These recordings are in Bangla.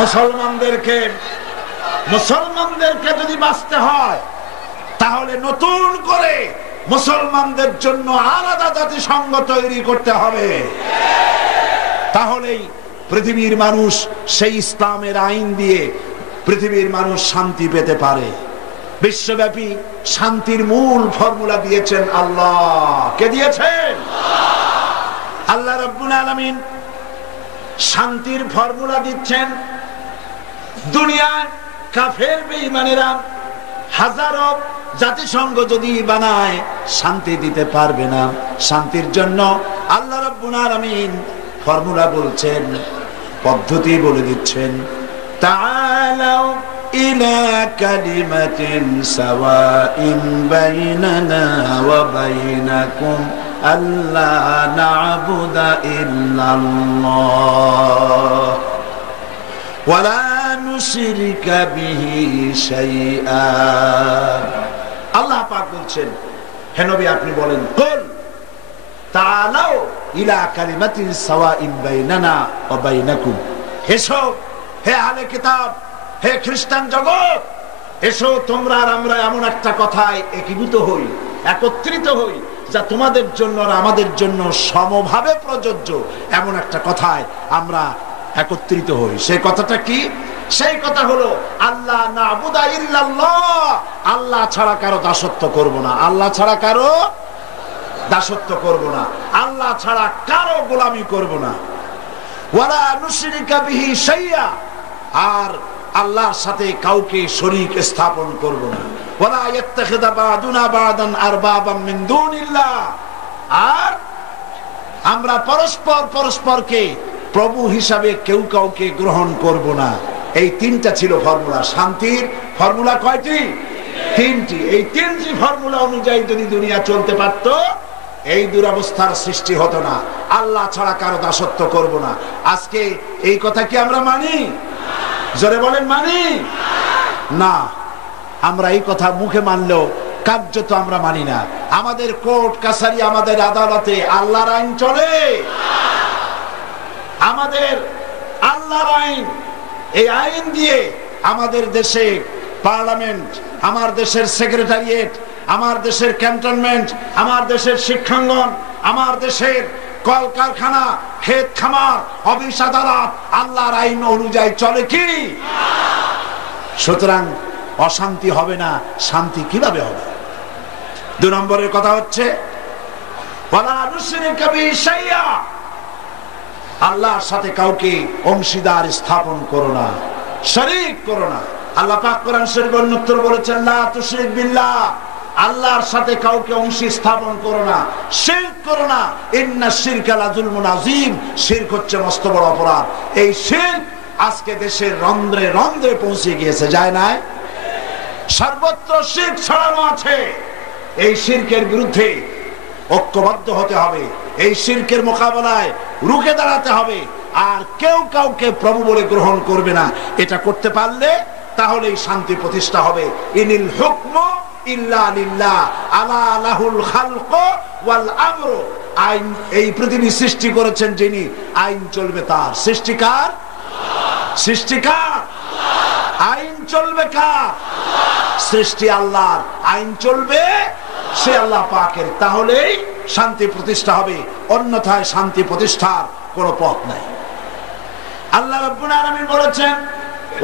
মুসলমানদেরকে যদি বাঁচতে হয় তাহলে নতুন করে মুসলমানদের জন্য আলাদা জাতিসংঘ তৈরি করতে হবে। তাহলেই পৃথিবীর মানুষ সেই ইসলামের আইন দিয়ে পৃথিবীর মানুষ শান্তি পেতে পারে। বিশ্বব্যাপী শান্তির মূল ফর্মুলা দিয়েছেন আল্লাহ। কে দিয়েছেন? আল্লাহ রাব্বুল আলামিন শান্তির ফর্মুলা দিচ্ছেন। দুনিয়ার কাফের বেঈমানেরা হাজারো জাতিসংঘ যদি বানায় শান্তি দিতে পারবে না। শান্তির জন্য আল্লাহ রাব্বুল আলামিন ফর্মুলা বলছেন, পদ্ধতি বলে দিচ্ছেন। তাআলাউ ইলা কালিমাতিন সাওয়াইন বাইনানা ওয়া বাইনাকুম আল্লা না'বুদা ইল্লাল্লাহ ওয়া লা নুশরিকা বিহি শাইআ। আল্লাহ পাক বলছেন, হে নবী আপনি বলেন, কুল তাআলাউ ইলা কালিমাতিন সাওয়াইন বাইনানা ওয়া বাইনাকুম। এসো হে আহলে কিতাব, হে খ্রিস্টান জগৎ, এসো তোমরা আর আমরা এমন একটা কথায় একীভূত হই, একত্রিত হই, যা তোমাদের জন্য আর আমাদের জন্য সমভাবে প্রযোজ্য। এমন একটা কথায় আমরা একত্রিত হই। সেই কথাটা কি? সেই কথা হলো আল্লাহ না'বুদা ইল্লাল্লাহ, আল্লাহ ছাড়া কারো দাসত্ব করব না। আল্লাহ ছাড়া কারো দাসত্ব করব না। আল্লাহ ছাড়া কারো গোলামি করব না। ওয়ালা নুশরিকা বিহি শাইআ, আর আল্লাহর সাথে কাউকে শরীক স্থাপন করব না। ওয়ালা ইয়াত্তাখিযা বা'দুনা বা'দান আরবাবাম মিন দুনিল্লাহ, আর আমরা পরস্পরকে প্রভু হিসাবে কেউ কাউকে গ্রহণ করব না। এই তিনটা ছিল ফর্মুলা। শান্তির ফর্মুলা কয়টি? তিনটি। এই তিনটি ফর্মুলা অনুযায়ী যদি দুনিয়া চলতে পারত, এই দুরবস্থার সৃষ্টি হতো না। আল্লাহ ছাড়া কারো দাসত্ব করব না। আজকে এই কথা কি আমরা মানি? জোরে বলেন, মানি না। আমরা এই কথা মুখে মানলেও কার্যত আমরা মানি না। আমাদের কোর্ট কাছারি, আমাদের আদালতে আল্লাহর আইন চলে। আমাদের আল্লাহর আইন, এই আইন দিয়ে আমাদের দেশে পার্লামেন্ট, আমার দেশের সেক্রেটারিয়েট, আমার দেশের ক্যান্টনমেন্ট, আমার দেশের শিক্ষাঙ্গন, আমার দেশের কলকারখানা, ক্ষেত খামার, অফিস আদালত আল্লাহর আইন অনুযায়ী চলে কি? সুতরাং অশান্তি হবে না, শান্তি কিভাবে হবে? 2 নম্বরের কথা হচ্ছে ওয়ালা নুশরিকা বিহি শাইআ, আল্লাহর সাথে কাউকে অংশীদার স্থাপন করো না, শরীক করো না। আল্লাহ পাক কোরআন শরীফের অন্যত্র বলেছেন, লা তুশরিক বিল্লাহ, আল্লাহর সাথে কাউকে অংশী স্থাপন করো না, শিরক করো না। ইন্নাশ শিরকা লাযুলমুন আযীম, শিরক হচ্ছে মস্ত বড় অপরাধ। এই শিরক আজকে দেশের রন্ধ্রে রন্ধ্রে পৌঁছে গিয়েছে, যায় না? সর্বত্র শিরক ছড়ানো আছে। এই শিরকের বিরুদ্ধে ঐক্যবদ্ধ হতে হবে। এই শিরকের মোকাবেলায় রুখে দাঁড়াতে হবে। আর কেউ কাউকে প্রভু বলে গ্রহণ করবে না। এটা করতে পারলে তাহলেই শান্তি প্রতিষ্ঠা হবে। ইনিল হুকমু ইল্লা লিল্লাহ আলা লাহুল খালকু ওয়াল আমরু, আইন এই পৃথিবী সৃষ্টি করেছেন যিনি, আইন চলবে তার। সৃষ্টিকার সৃষ্টিকার, আইন চলবে কার? সৃষ্টি আল্লাহর, আইন চলবে সে আল্লাহ পাকের। তাহলেই শান্তি প্রতিষ্ঠা হবে, অন্যথায় শান্তি প্রতিষ্ঠার কোনো পথ নাই। আল্লাহ রাব্বুল আলামিন বলেছেন,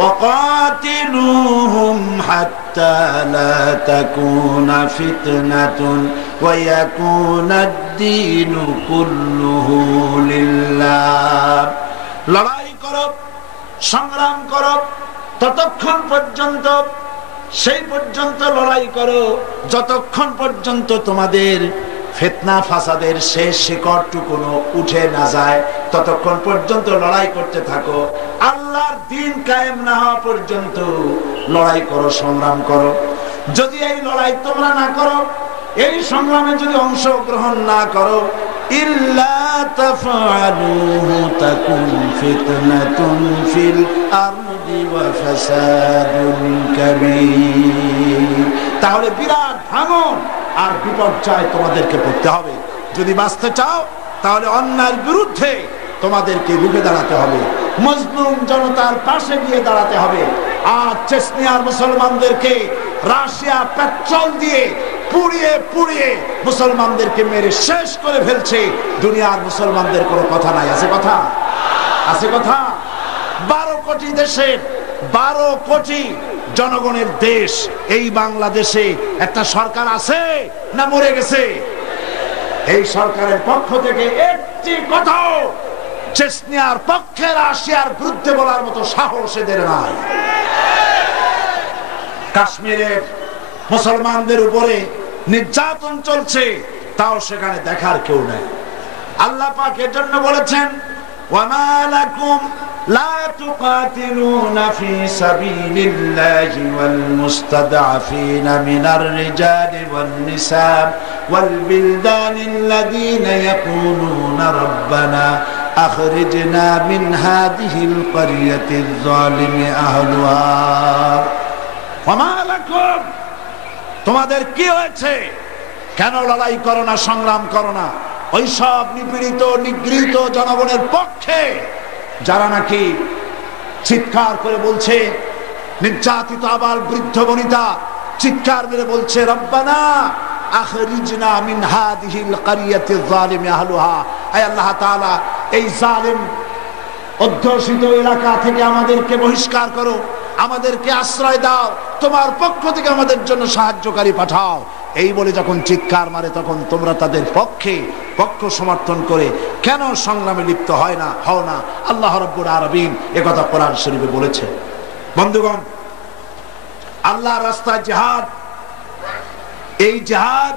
وقاتلوهم حتى لا تكون فتنة ويكون الدين كله لله। লড়াই করো, সংগ্রাম করো, ততক্ষণ পর্যন্ত, সেই পর্যন্ত লড়াই করো যতক্ষণ পর্যন্ত তোমাদের ফিতনা ফাসাদের শেষ শিকড়টুকুনো উঠে না যায়, ততক্ষণ পর্যন্ত লড়াই করতে থাকো। আল্লাহর দ্বীন কায়েম না হওয়া পর্যন্ত লড়াই করো, সংগ্রাম করো। যদি এই লড়াই তোমরা না করো, এই সংগ্রামে যদি অংশগ্রহণ না করো, ইল্লা তাফআলুহু তাকুন ফিতনাতুন ফিল আরদি ওয়া ফাসাদুন কাবীর, তাহলে বিরাট ভাঙন আর বিপর্যয় তোমাদেরকে পড়তে হবে। যদি বাঁচতে চাও তাহলে অন্যায়ের বিরুদ্ধে তোমাদেরকে রুখে দাঁড়াতে হবে। মজলুম জনতার পাশে গিয়ে দাঁড়াতে হবে। আর চেচনিয়ার মুসলমানদেরকে রাশিয়া পেট্রোল দিয়ে পুড়িয়ে পুড়িয়ে মুসলমানদেরকে মেরে শেষ করে ফেলছে। দুনিয়ার মুসলমানদের কোনো কথা নাই, আছে কথা? আছে কথা? 12 কোটি দেশের 12 কোটি জনগণের দেশ এই বাংলাদেশে একটা সরকার আছে না মরে গেছে? এই সরকারের পক্ষ থেকে একটি কথাও চেচনিয়ার পক্ষে রাশিয়ার বিরুদ্ধে বলার মতো সাহস এদের নাই। কাশ্মীরের মুসলমানদের উপরে নির্যাতন চলছে, তাও সেখানে দেখার কেউ নেই। আল্লাহ পাক এর জন্য বলেছেন, ওয়ামা লাকুম লা তুকাতিলুনা ফি সাবিলিল্লাহি ওয়াল মুস্তাদআফিনা মিনার রিজালি ওয়ান নিসা ওয়াল বিলদানিল্লাযীনা ইয়াকুলুনা রাব্বানা আখরিজনা মিন হাযিহিল ক্বরিয়াতিয যালিমি আহলুহা। ওয়ামা লাকুম, তোমাদের কি হয়েছে? কেন লড়াই করো না, সংগ্রাম করো না ওই সব নিপীড়িত নিগৃহীত জনগণের পক্ষে যারা নাকি চিৎকার করে বলছে, নির্যাতিত আবাল বৃদ্ধ বনিতা চিৎকার মেরে বলছে, রব্বানা আখরিজনা মিন হাযিহিল ক্বরিয়াতিয যালিমি আহলুহা, আয় আল্লাহ তাআলা এই জালিম অধ্যুষিত এলাকা থেকে আমাদেরকে বহিষ্কার করো, আমাদেরকে আশ্রয় দাও, তোমার পক্ষ থেকে আমাদের জন্য সাহায্যকারী পাঠাও। এই বলে যখন চিৎকার মারে তখন তোমরা তাদের পক্ষ সমর্থন করে কেন সংগ্রামে লিপ্ত হও না? আল্লাহ রাব্বুল আলামিন একথা কোরআন শরীফে বলেছে। বন্ধুগণ, আল্লাহর রাস্তায় জিহাদ, এই জিহাদ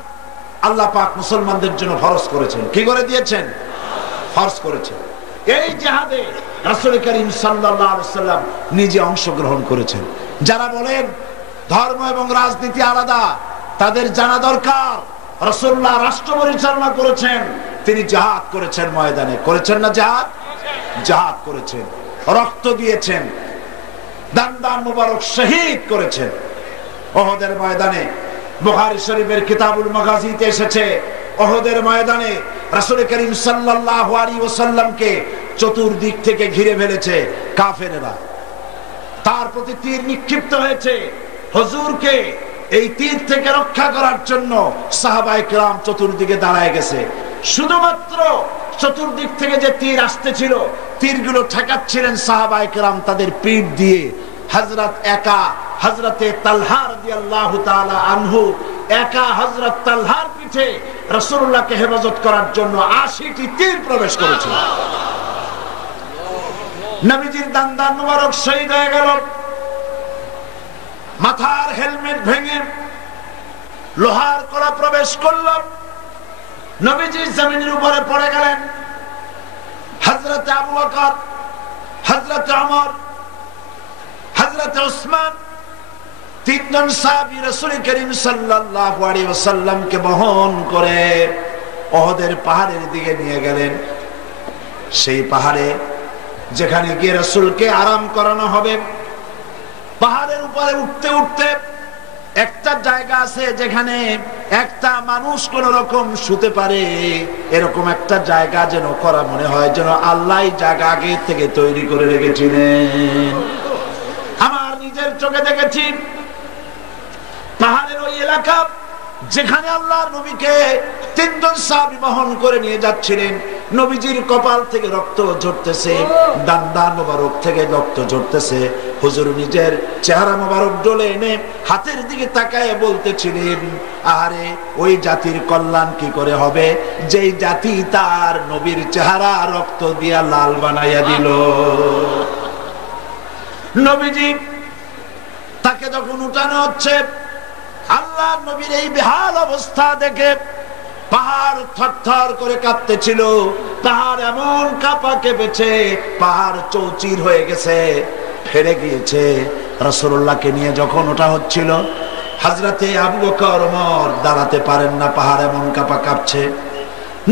আল্লাহ পাক মুসলমানদের জন্য ফরজ করেছেন। কি করে দিয়েছেন? ফরজ করেছেন। এই জিহাদে রাসূল করিম সাল্লাল্লাহু আলাইহি ওয়াসাল্লাম নিজে অংশগ্রহণ করেছেন। যারা বলেন ধর্ম এবং রাজনীতি আলাদা, তাদের জানা দরকার রাসূলুল্লাহ রাষ্ট্র পরিচালনা করেছেন, তিনি জিহাদ করেছেন ময়দানে। করেছেন না জিহাদ? জিহাদ করেছেন, রক্ত দিয়েছেন, দান মুবারক শহীদ করেছেন ওহদের ময়দানে। বুখারী শরীফের কিতাবুল মাগাজিতে এসেছে, ওহদের ময়দানে রাসূল করিম সাল্লাল্লাহু আলাইহি ওয়াসাল্লামকে চতুর্দিক থেকে ঘিরে ফেলেছে কাফেরেরা, তার প্রতি তীর নিক্ষিপ্ত হয়েছে। হুজুরকে এই তীর থেকে রক্ষা করার জন্য সাহাবায়ে কেরাম চতুর্দিকে দাঁড়ায় গেছে। শুধুমাত্র চতুর্দিক থেকে যে তীর আসতেছিল, তীরগুলো ঠেকাচ্ছিলেন সাহাবায়ে কেরাম তাদের পিঠ দিয়ে। হযরতে তালহা রাদিয়াল্লাহু তাআলা আনহু একা হযরত তালহার পিঠে রাসূলুল্লাহকে হেফাজত করার জন্য 80টি তীর প্রবেশ করেছিল। নবীজির দান মুবারক শহীদ হয়ে গেল, মাথার হেলমেট ভেঙে লোহার কড়া প্রবেশ করল, নবীজি জমিনের উপরে পড়ে গেলেন। হযরতে আবু বকর, হযরতে ওমর, হযরতে উসমান, তিনজন সাহাবী রাসূল করিম সাল্লাল্লাহু আলাইহি ওয়াসাল্লামকে বহন করে ওহদের পাহাড়ের দিকে নিয়ে গেলেন। সেই পাহাড়ে যেখানে গিয়ে রাসূলকে আরাম করানো হবে, পাহাড়ের উপরে উঠতে উঠতে একটা জায়গা আছে যেখানে একটা মানুষ কোন রকম শুতে পারে, এরকম একটা জায়গা যেন করা মনে হয় যেন আল্লাহ জায়গা আগে থেকে তৈরি করে রেখেছিলেন। আমার নিজের চোখে দেখেছি পাহাড়ের ওই এলাকা যেখানে আল্লাহর নবীকে তিনজন সাহাবী বহন করে নিয়ে যাচ্ছিলেন। নবীজির কপাল থেকে রক্ত ঝরতেছে, দান মোবারক থেকে রক্ত ঝরতেছে। হুজুর নিজের চেহারা মোবারক ডলে এনে হাতের দিকে তাকায় বলতেছিলেন, আরে ওই জাতির কল্যাণ কি করে হবে যেই জাতি তার নবীর চেহারা রক্ত দিয়া লাল বানাইয়া দিল। নবীজি তাকে যখন উঠানো হচ্ছে, আল্লাহ নবীর এই বেহাল অবস্থা দেখে পাহাড় থরথর করে কাঁপতেছিল। পাহাড় এমন কাঁপা কেঁপেছে, পাহাড় চৌচির হয়ে গেছে, ফেরে গিয়েছে। রাসূলুল্লাহকে নিয়ে যখন ওঠা হচ্ছিল, হযরতে আবু বকর ওমর দাঁড়াতে পারেন না, পাহাড় এমন কাঁপা কাঁপছে।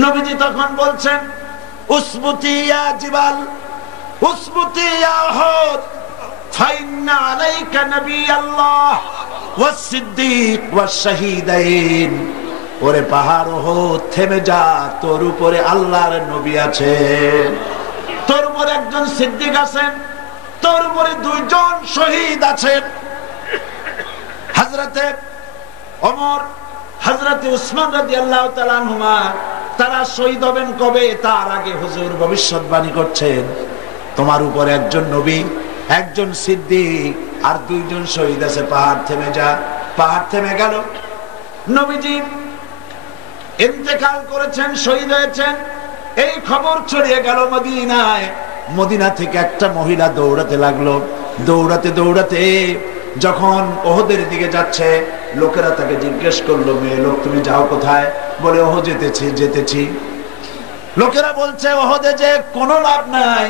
নবীজি তখন বলছেন, উসবুতি ইয়া জিবাল, উসবুতি ইয়া উহুদ, ফাইন্না আলাইকা নবিয়াল্লাহ ওয়াস সিদ্দীক ওয়াস শাহীদাইন। ওরে পাহাড় ওহদ থেমে যা, তোর উপরে আল্লাহর নবী আছে। তোর উপরে একজন সিদ্দিক আছেন, তোর উপরে দুইজন শহীদ আছেন, হযরতে ওমর, হযরতে উসমান রাদিয়াল্লাহু তাআলা আনহুমা। তারা শহীদ হবেন কবে? তার আগে হুজুর ভবিষ্যৎবাণী করছেন, তোমার উপরে একজন নবী, একজন সিদ্দিক আর দুইজন শহীদ আছে। পাহাড় থেমে যা। পাহাড় থেমে গেল। নবীজি ইন্তেকাল করেছেন, শহীদ হয়েছেন। এই খবর ছড়িয়ে গেল মদিনায়। মদিনা থেকে একটা মহিলা দৌড়াতে লাগলো। দৌড়াতে দৌড়াতে যখন ওহদের দিকে যাচ্ছে, লোকেরা তাকে জিজ্ঞেস করলো, মেয়ে লোক তুমি যাও কোথায়? বলে ওহ যেতেছি। লোকেরা বলছে ওহদে যে কোনো লাভ নাই,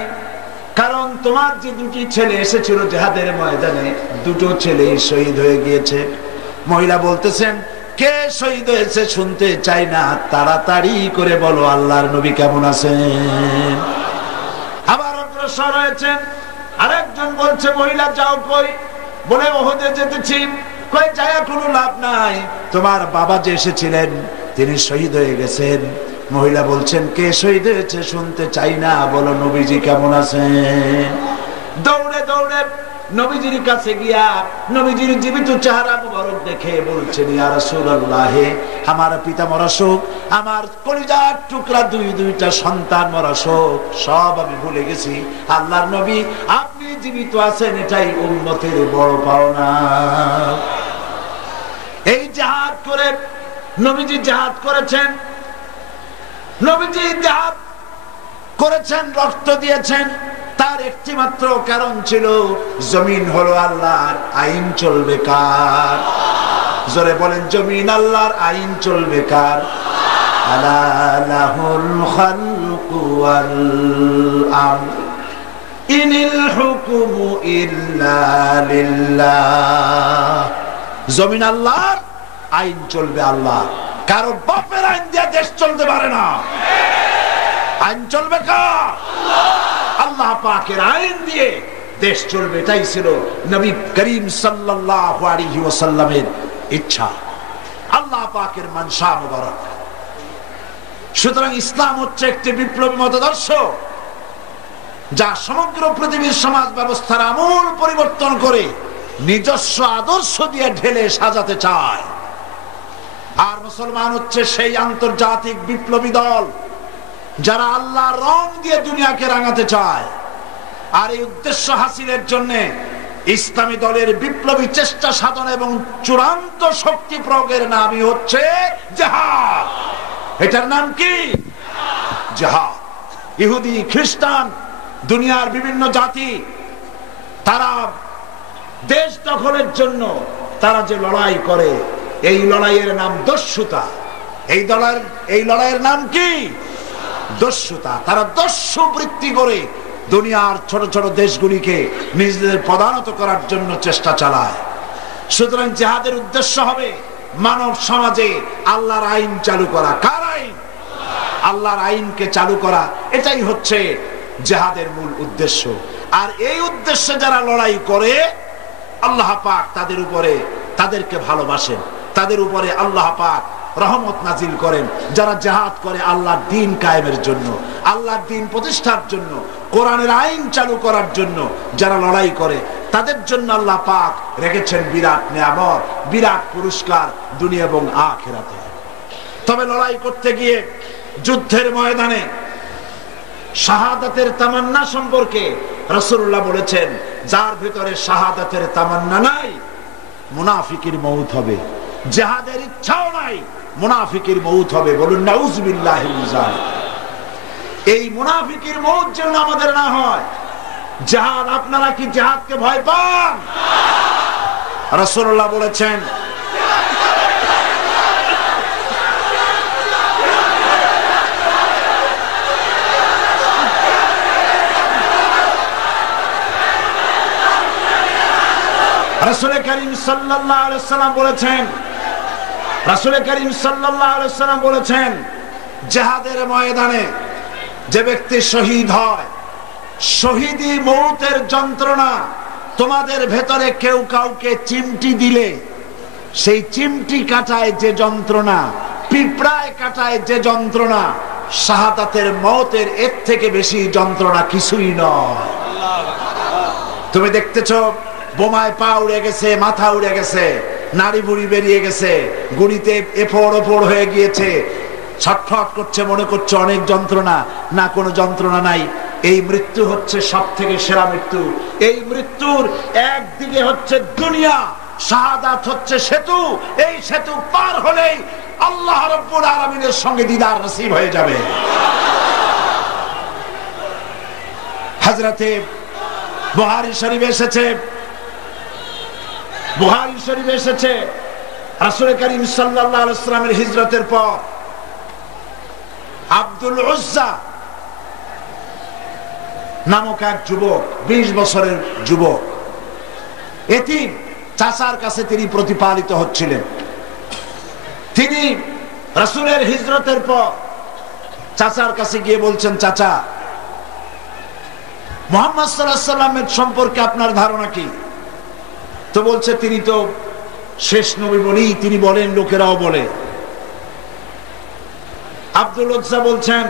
কারণ তোমার যে দুটি ছেলে এসেছিল জিহাদের ময়দানে, দুটো ছেলেই শহীদ হয়ে গিয়েছে। মহিলা বলতেছেন, কে শহীদ হয়েছে শুনতে চাই না, তাড়াতাড়ি করে বলো আল্লাহর নবী কেমন আছেন। আবার অগ্রসর হয়েছেন। আরেকজন বলছে, মহিলা যাও কই? বলে ওহদে যেতেছি। কই যায় কোনো লাভ নাই, তোমার বাবা যে এসেছিলেন তিনি শহীদ হয়ে গেছেন। মহিলা বলছেন, কে শহীদ হয়েছে শুনতে চাই না, বলো নবীজি কেমন আছেন। দৌড়ে দৌড়ে নবীজির কাছে গিয়া নবীজির জীবিত চেহারা মুবারক দেখে বলছেন, ইয়া রাসূলুল্লাহ, আমার পিতা মরা শোক, আমার কলিজার টুকরা দুইটা সন্তান মরা শোক সব আমি ভুলে গেছি। আল্লাহর নবী আপনি জীবিত আছেন, এটাই উম্মতের বড় পাওনা। এই জিহাদ করে নবীজি জিহাদ করেছেন। নবীজি জিহাদ করেছেন, রক্ত দিয়েছেন। তার একটি মাত্র কারণ ছিল, জমিন হলো আল্লাহর, আইন চলবে কার? জোরে বলেন, জমিন আল্লাহর, আইন চলবে কার? আলা লাহুল খালকু ওয়াল আমর ইনিল হুকমু ইল্লা লিল্লাহ। জমিন আল্লাহর, আইন চলবে আল্লাহ। কারো বাপের আইন দিয়ে দেশ চলতে পারে না। আইন চলবে কার? আল্লাহ পাকের আইন দিয়ে দেশ চলবে। এটাই ছিল নবী করিম সাল্লাল্লাহু আলাইহি ওয়াসাল্লামের ইচ্ছা, আল্লাহ পাকের মানসা মুবারক। সুতরাং ইসলাম হচ্ছে একটি বিপ্লবী মতাদর্শ, যা সমগ্র পৃথিবীর সমাজ ব্যবস্থার আমূল পরিবর্তন করে নিজস্ব আদর্শ দিয়ে ঢেলে সাজাতে চায়। আর মুসলমান হচ্ছে সেই আন্তর্জাতিক বিপ্লবী দল যারা আল্লাহর রং দিয়ে দুনিয়াকে রাঙাতে চায়। আর এই উদ্দেশ্য হাসিলের জন্য ইসলামী দলের বিপ্লবী চেষ্টা সাধন এবং চূড়ান্ত শক্তি প্রয়োগের নামই হচ্ছে জিহাদ। এটার নাম কি? জিহাদ। ইহুদি, খ্রিস্টান, দুনিয়ার বিভিন্ন জাতি, তারা দেশ দখলের জন্য তারা যে লড়াই করে, এই লড়াইয়ের নাম দস্যুতা। এই লড়াইয়ের নাম কি? দস্যুতা। তারা দস্যু বৃত্তি করে দুনিয়ার ছোট ছোট দেশগুলিকে নিজেদের প্রধানত করার জন্য চেষ্টা চালায়। সুতরাং জিহাদের উদ্দেশ্য হবে মানব সমাজে আল্লাহর আইন চালু করা। কার আইন? আল্লাহর আইনকে চালু করা। এটাই হচ্ছে জিহাদের মূল উদ্দেশ্য। আর এই উদ্দেশ্যে যারা লড়াই করে, আল্লাহ পাক তাদের উপরে, তাদেরকে ভালোবাসেন, তাদের উপরে আল্লাহ পাক রহমত নাজিল করেন। যারা জিহাদ করে আল্লাহর দ্বীন কায়েমের জন্য, আল্লাহর দ্বীন প্রতিষ্ঠার জন্য, কোরআনের আইন চালু করার জন্য যারা লড়াই করে, তাদের জন্য আল্লাহ পাক রেখেছেন বিরাট নিয়ামত, বিরাট পুরস্কার দুনিয়া এবং আখিরাতে। তবে লড়াই করতে গিয়ে যুদ্ধের ময়দানে শাহাদাতের তামান্না সম্পর্কে রাসূলুল্লাহ বলেছেন, যার ভিতরে শাহাদাতের তামান্না নাই, মুনাফিকের মউত হবে। জিহাদের ইচ্ছাও নাই, মুনাফিকের মউত হবে। বলুন নাউযুবিল্লাহি মিন যালিক। এই মুনাফিকের মউত যেন আমাদের না হয়। জিহাদ, আপনারা কি জিহাদকে ভয় পান? রাসূলুল্লাহ বলেছেন, রাসূল করিম সাল্লাল্লাহু আলাইহি ওয়াসাল্লাম বলেছেন, রাসূল করিম সাল্লাল্লাহু আলাইহি ওয়াসাল্লাম বলেছেন, জিহাদের ময়দানে যে ব্যক্তি শহীদ হয়, শহীদি মউতের যন্ত্রণা তোমাদের ভেতরে কেউ কাউকে চিমটি দিলে সেই চিমটি কাটায় যে যন্ত্রণা, পিঁপড়ায় কাটায় যে যন্ত্রণা, শাহাদাতের মওতের এর থেকে বেশি যন্ত্রণা কিছুই নয়। তুমি দেখতেছো বোমায় পা উড়ে গেছে, মাথা উড়ে গেছে, নাড়ি বুড়ি বেরিয়ে গেছে, গুড়িতে এফোড় ওফোড় হয়ে গিয়েছে, ছটফট করছে, মনে করছে অনেক যন্ত্রণা। না, কোনো যন্ত্রণা নাই। এই মৃত্যু হচ্ছে সব থেকে সেরা মৃত্যু। এই মৃত্যুর একদিকে হচ্ছে দুনিয়া, শাহাদাত হচ্ছে সেতু। এই সেতু পার হলেই আল্লাহ রাব্বুল আলামিনের সঙ্গে দিদার নসিব হয়ে যাবে। হযরতে বুখারী শরীফে এসেছে, বুখারী শরীফে এসেছে রাসূল করিম সাল্লাল্লাহু আলাইহি ওয়াসাল্লামের হিজরতের পর আব্দুল উজ্জা নামক এক যুবক, 20 বছরের যুবক, এতিম, চাচার কাছে তিনি প্রতিপালিত হচ্ছিলেন। তিনি রাসূলের হিজরতের পর চাচার কাছে গিয়ে বলছেন, চাচা, মুহাম্মদ সাল্লাল্লাহু আলাইহি ওয়াসাল্লামের সম্পর্কে আপনার ধারণা কি? তো বলছে, তিনি তো শেষ নবী বলি, তিনি বলেন, লোকেরাও বলে। আব্দুল উজ্জা বলছেন,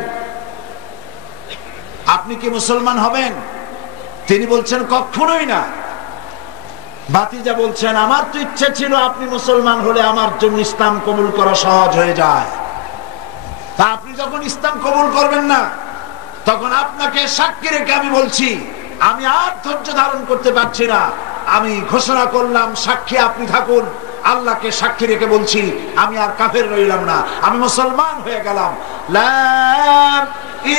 আপনি কি মুসলমান হবেন? তিনি বলছেন, কখনোই না। ভাতিজা বলছেন, আমার তো ইচ্ছে ছিল আপনি মুসলমান হলে আমার জন্য ইসলাম কবুল করা সহজ হয়ে যায়। তা আপনি যখন ইসলাম কবুল করবেন না, তখন আপনাকে সাক্ষী রেখে আমি বলছি, আমি আর ধৈর্য ধারণ করতে পারছি না। আমি ঘোষণা করলাম, সাক্ষী আপনি থাকুন। আল্লাহকে সাক্ষী রেখে বলছি, আমি আর কাফের রইলাম না, আমি মুসলমান হয়ে গেলাম। লা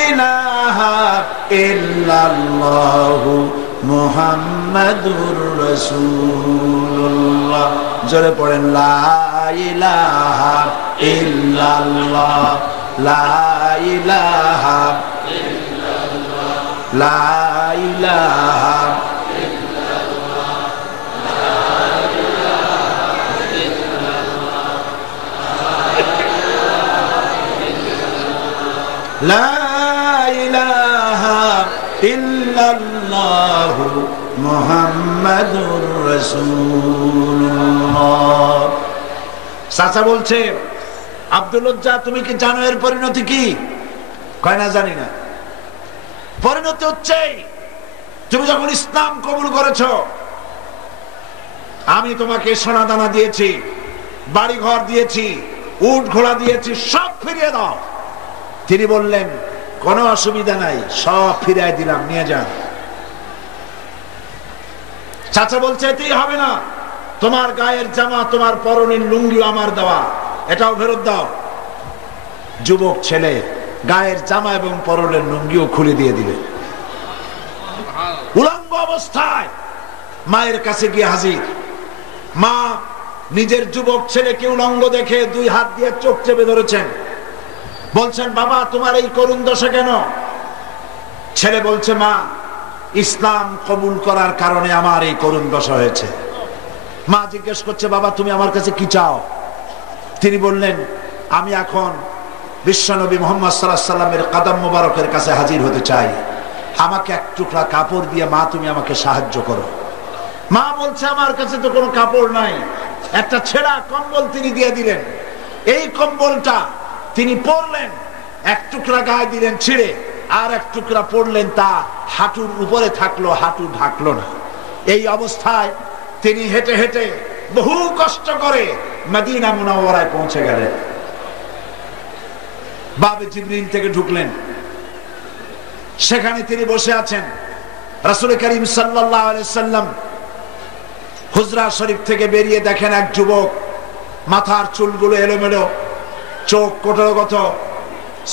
ইলাহা ইল্লাল্লাহু মুহাম্মাদুর রাসূলুল্লাহ। জোরে পড়েন, লা ইলাহা ইল্লাল্লাহ, লা ইলাহা ইল্লাল্লাহ, লা ইলাহা লা ইলাহা ইল্লাল্লাহু মুহাম্মাদুর রাসূলুল্লাহ। চাচা বলছে, আব্দুল উজ্জা, তুমি কি জানো এর পরিণতি কি? কয় না, জানি না। পরিণতি হচ্ছে, তুমি যখন ইসলাম কবুল করেছো, আমি তোমাকে সোনা দানা দিয়েছি, বাড়ি ঘর দিয়েছি, উট ঘোড়া দিয়েছি, সব ফিরিয়ে দাও। তিনি বললেন, কোনো অসুবিধা নাই, সব ফিরিয়ে দিলাম, নিয়ে যান। চাচা বলছে, এতেই হবে না, তোমার গায়ের জামা, তোমার পরনের লুঙ্গি আমার দেওয়া, এটাও ফেরত দাও। যুবক ছেলে গায়ের জামা এবং পরনের লুঙ্গিও খুলে দিয়ে দিলেন। উলঙ্গ অবস্থায় মায়ের কাছে গিয়ে হাজির। মা নিজের যুবক ছেলেকে উলঙ্গ দেখে 2 হাত দিয়ে চোখ চেপে ধরেছেন। বলছেন, বাবা, তোমার এই করুণ দশা কেন? ছেলে বলছে, মা, ইসলাম কবুল করার কারণে আমার এই করুণ দশা হয়েছে। মা জিজ্ঞেস করছে, বাবা, তুমি আমার কাছে কি চাও? তিনি বললেন, আমি এখন বিশ্বনবী মুহাম্মদ সাল্লাল্লাহু আলাইহি ওয়াসাল্লামের কদম মোবারকের কাছে হাজির হতে চাই। আমাকে এক টুকরা কাপড় দিয়ে, মা, তুমি আমাকে সাহায্য করো। মা বলছে, আমার কাছে তো কোনো কাপড় নাই। একটা ছেঁড়া কম্বল তিনি দিয়ে দিলেন। এই কম্বলটা তিনি পরলেন, এক টুকরা গায়ে দিলেন ছিঁড়ে, আর এক টুকরা পরলেন, তা হাঁটুর উপরে থাকলো, হাঁটু ঢাকলো না। এই অবস্থায় তিনি হেঁটে হেঁটে বহু কষ্ট করে মদিনা মুনাওয়ারায় পৌঁছে গেলেন। বাবে জিবরিল থেকে ঢুকলেন, সেখানে তিনি বসে আছেন। রাসূল করিম সাল্লাল্লাহু আলাইহি সাল্লাম হুজরা শরীফ থেকে বেরিয়ে দেখেন এক যুবক, মাথার চুলগুলো এলোমেলো, চোখ কোটরগত,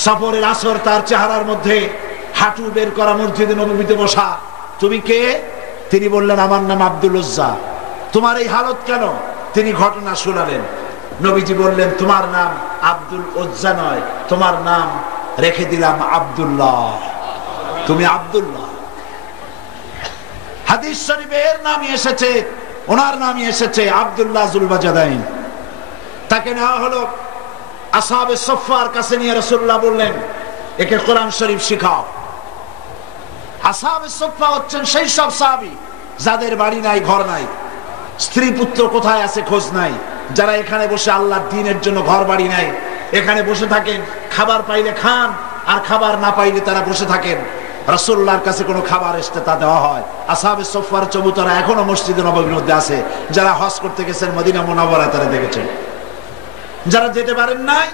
সফরের আসর তার চেহারার মধ্যে, হাঁটু বের করা, মসজিদে নববীতে বসা। তুমি কে? তিনি বললেন, আমার নাম আব্দুল উজ্জা। তোমার এই হালত কেন? তিনি ঘটনা শোনালেন। নবীজি বললেন, তোমার নাম আব্দুল উজ্জা নয়, তোমার নাম রেখে দিলাম আব্দুল্লাহ, তুমি আব্দুল্লাহ। হাদিস শরীফে এর নামই এসেছে, ওনার নামই এসেছে আব্দুল্লাহ যুলবাজাদাইন। তাকে নেওয়া হলো, আসহাবে সফফার কাছে নিয়ে রাসূলুল্লাহ বললেন, একে কোরআন শরীফ শিখাও। আসহাবে সফফা হচ্ছেন সেই সব সাহাবী যাদের বাড়ি নাই, ঘর নাই, স্ত্রী পুত্র কোথায় আছে খোঁজ নাই, যারা এখানে বসে আল্লাহর দ্বীনের জন্য ঘর বাড়ি নাই, এখানে বসে থাকেন, খাবার পাইলে খান, আর খাবার না পাইলে তারা বসে থাকেন। রাসূলুল্লাহর কাছে কোনো খাবার আসতে তা দেওয়া হয়। আসহাবে সুফফার চবুতরা এখনো মসজিদে নববীর মধ্যে আছে। যারা হজ করতে গেছেন মদিনা মুনাওয়ারায় তারা দেখেছেন। যারা যেতে পারেন নাই,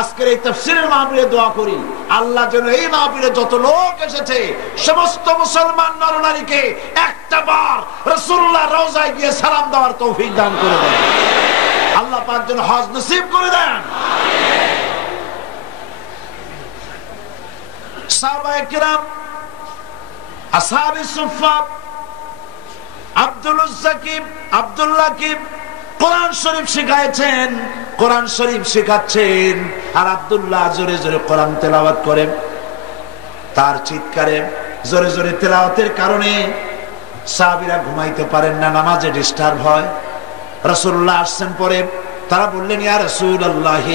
আজকের এই তাফসীরের মাহফিলে দোয়া করি আল্লাহ যেন এই মাহফিলে যত লোক এসেছে সমস্ত মুসলমান নরনারীকে একটা বার রাসূলুল্লাহর রওজায় গিয়ে সালাম দেওয়ার তৌফিক দান করে দেন। আল্লাহ পাক যেন হজ নসিব করে দেন। সাহাবায়ে কিরাম, আসহাবে সুফফা, আব্দুল জাকিব, আব্দুল্লাহ কি কোরআন শরীফ শিখাইছেন, কোরআন শরীফ শেখাচ্ছেন, আর আব্দুল্লাহ জোরে জোরে কোরআন তেলাওয়াত করেন। তার চিৎকারে জোরে জোরে তেলাওয়াতের কারণে সাহাবীরা ঘুমাইতে পারেন না, নামাজে ডিস্টার্ব হয়। রাসূলুল্লাহ আসছেন পরে, তারা বললেন ইয়া রাসূলুল্লাহ,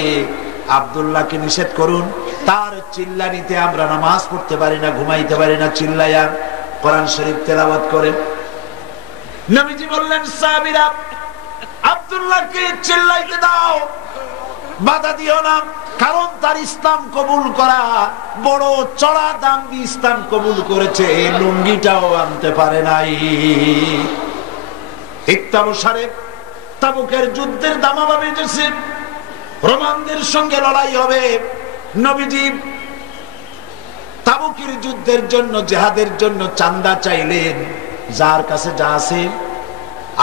আব্দুল্লাহকে নিষেধ করুন, তার চিল্লানিতে আমরা নামাজ পড়তে পারি না, ঘুমাইতে পারি না, চিল্লায়া কোরআন শরীফ তেলাওয়াত করেন। নবীজি বললেন সাহাবীরা, আব্দুল্লাহকে চিল্লাইতে দাও, বাধা দিও না, কারণ তার ইসলাম কবুল করা বড় চড়া দাম দিয়ে ইসলাম কবুল করেছে, লুঙ্গিটাও আনতে পারে নাই। ইত্যাবসারে তাবুকের যুদ্ধের দামামা বেজেছে, রোমানদের সঙ্গে লড়াই হবে। নবীজি তাবুকের যুদ্ধের জন্য, জিহাদের জন্য চাঁদা চাইলেন। যার কাছে যা আছে,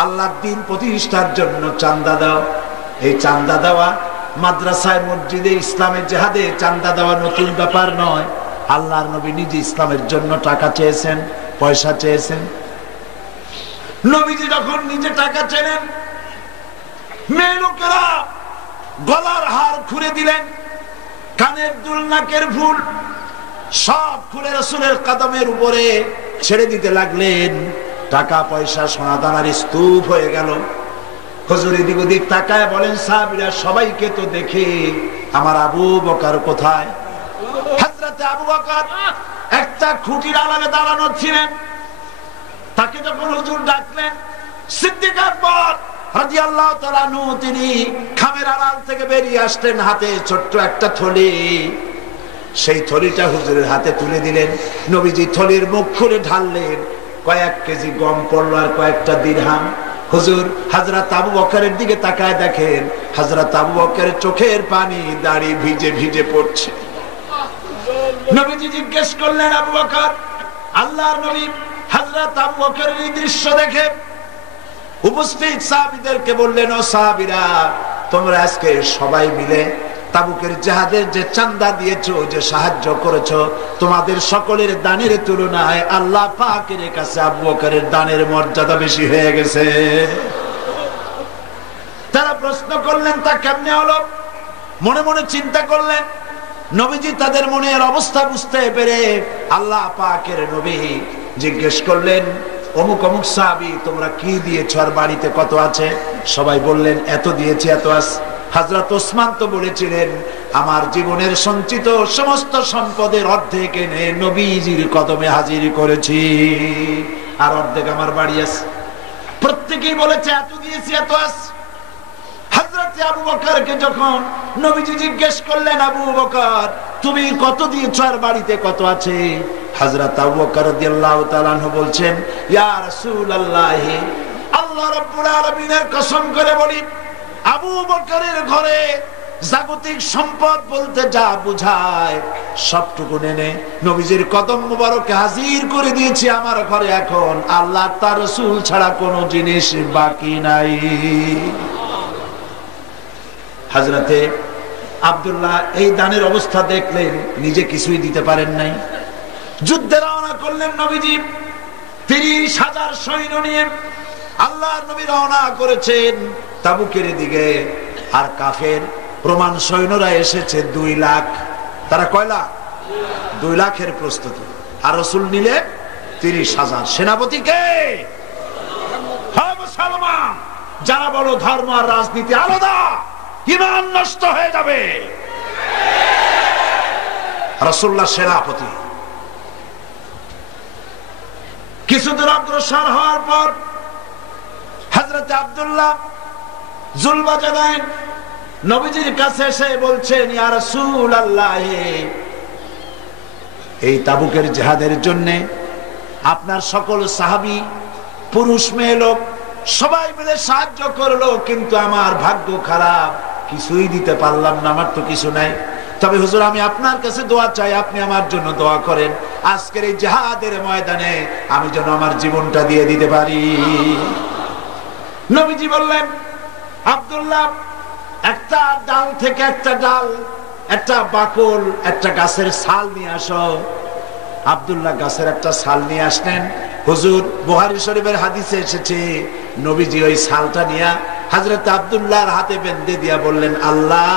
আল্লাহর দ্বীন প্রতিষ্ঠার জন্য চাঁদা দাও। এই চাঁদা দেওয়া মাদ্রাসায়, মসজিদে, ইসলামে, জিহাদে চাঁদা দেওয়া নতুন ব্যাপার নয়। আল্লাহর নবী নিজে ইসলামের জন্য টাকা চেয়েছেন, পয়সা চেয়েছেন। নবীজি যখন নিজে টাকা চেলেন, মেয়ে লোকেরা গলার হার খুলে দিলেন, কানের দুল, নাকের ফুল সব খুলে রাসূলের কদমের উপরে ছেড়ে দিতে লাগলেন। টাকা পয়সা সোনা দানার স্তূপ হয়ে গেল। হুজুর এদিক ওদিক তাকায় বলেন, সাহাবীরা সবাইকে তো দেখে আমার আবু বকর কোথায়? হযরতে আবু বকর একটা খুঁটির আড়ালে দাঁড়ানো ছিলেন। তাকে যখন হুজুর ডাকলেন, সিদ্দিক আকবর রাদিয়াল্লাহু তাআলা আনহু তিনি খামের আড়াল থেকে বেরিয়ে আসলেন, হাতে ছোট্ট একটা থলি। সেই থলিটা হুজুরের হাতে তুলে দিলেন। নবীজি থলির মুখ খুলে ঢাললেন, কয়েক কেজি গম পড়লো আর কয়েকটা দিরহাম। হুজুর হযরত আবু বকরের দিকে তাকায় দেখেন, হযরত আবু বকরের চোখের পানি দাড়ি ভিজে ভিজে পড়ছে। নবীজি জিজ্ঞেস করলেন, আবু বকর, আল্লাহর নবী হযরত আবু বকরের এই দৃশ্য দেখে উপস্থিত সাহাবীদেরকে বললেন, ও সাহাবীরা, তোমরা আজকে সবাই মিলে তাবুকের জিহাদের যে চাঁদা দিয়েছো, যে সাহায্য করেছো, তোমাদের সকলের দানের তুলনায় আল্লাহ পাকের কাছে আবু বকরের দানের মর্যাদা বেশি হয়ে গেছে। তারা প্রশ্ন করলেন, তা কেমনে হলো? মনে মনে চিন্তা করলেন। নবীজি তাদের মনের অবস্থা বুঝতে পেরে আল্লাহ পাকের নবী জিজ্ঞেস করলেন, অমুক অমুক সাহাবী, তোমরা কি দিয়েছো আর বাড়িতে কত আছে? সবাই বললেন, এত দিয়েছি, এত আছে। হযরত ওসমান তো বলেছিলেন, আমার জীবনের সঞ্চিত সমস্ত সম্পদের অর্ধেক এনে নবীজির কদমে হাজির করেছি, আর অর্ধেক আমার বাড়ি আছে। প্রত্যেকেই বলেছে, এত দিয়েছি, এত আছে। হযরত আবু বকরকে যখন নবীজি জিজ্ঞেস করলেন, আবু বকর, তুমি কত দিয়েছো আর বাড়িতে কত আছে? হযরত আবু বকর রাদিয়াল্লাহু তাআলা আনহু বলছেন, ইয়া রাসূলুল্লাহ, আল্লাহ রাব্বুল আলামিনের কসম করে বলি, আবু বকরের ঘরে জাগতিক সম্পদ বলতে যা বুঝায় সবটুকু এনে নবীজির কদম মুবারকে হাজির করে দিয়েছি আমার ঘরে। এখন আল্লাহ তার রাসূল ছাড়া কোনো জিনিস বাকি নাই। হযরতে আব্দুল্লাহ এই দানের অবস্থা দেখলেন, নিজে কিছুই দিতে পারেন নাই। যুদ্ধে রওনা করলেন নবীজি ৩০,০০০ সৈন্য নিয়ে। আল্লাহর নবী রওনা করেছেন তাবুকের দিকে, আর কাফের রোমান সৈন্যরা এসেছে ২ লাখ। তারা কয় লাখ? ২ লাখের প্রস্তুতি। আর রাসূল নিলে ৩০,০০০। সেনাপতি কে? হ্যাঁ মুসলমান। যারা বলো ধর্ম আর রাজনীতি আলাদা, ঈমান নষ্ট হয়ে যাবে। রাসূলুল্লাহ সেনাপতি। কিছুদূর অগ্রসর হওয়ার পর হযরত আব্দুল্লাহ জুলবাজালাইন নবীজির কাছে এসে বলছেন, ইয়া রাসূলুল্লাহ, এই তাবুকের জিহাদের জন্য আপনার সকল সাহাবী পুরুষ মেয়ে লোক সবাই মিলে সাহায্য করলো, কিন্তু আমার ভাগ্য খারাপ, কিছুই দিতে পারলাম না, আমার তো কিছু নাই। তবে হুজুর আমি আপনার কাছে দোয়া চাই, আপনি আমার জন্য দোয়া করেন, আজকের এই জিহাদের ময়দানে আমি যেন আমার জীবনটা দিয়ে দিতে পারি। নবীজি বললেন, আব্দুল্লাহ একটা ডাল থেকে একটা ডাল, একটা বাকল, একটা গাছের ছাল নিয়ে আসো। আব্দুল্লাহ গাছের একটা ছাল নিয়ে আসলেন। হুজুর বুখারী শরীফের হাদিসে এসেছে, নবীজি ওই ছালটা নিয়ে হযরত আব্দুল্লাহর হাতে বেঁধে দিয়া বললেন, আল্লাহ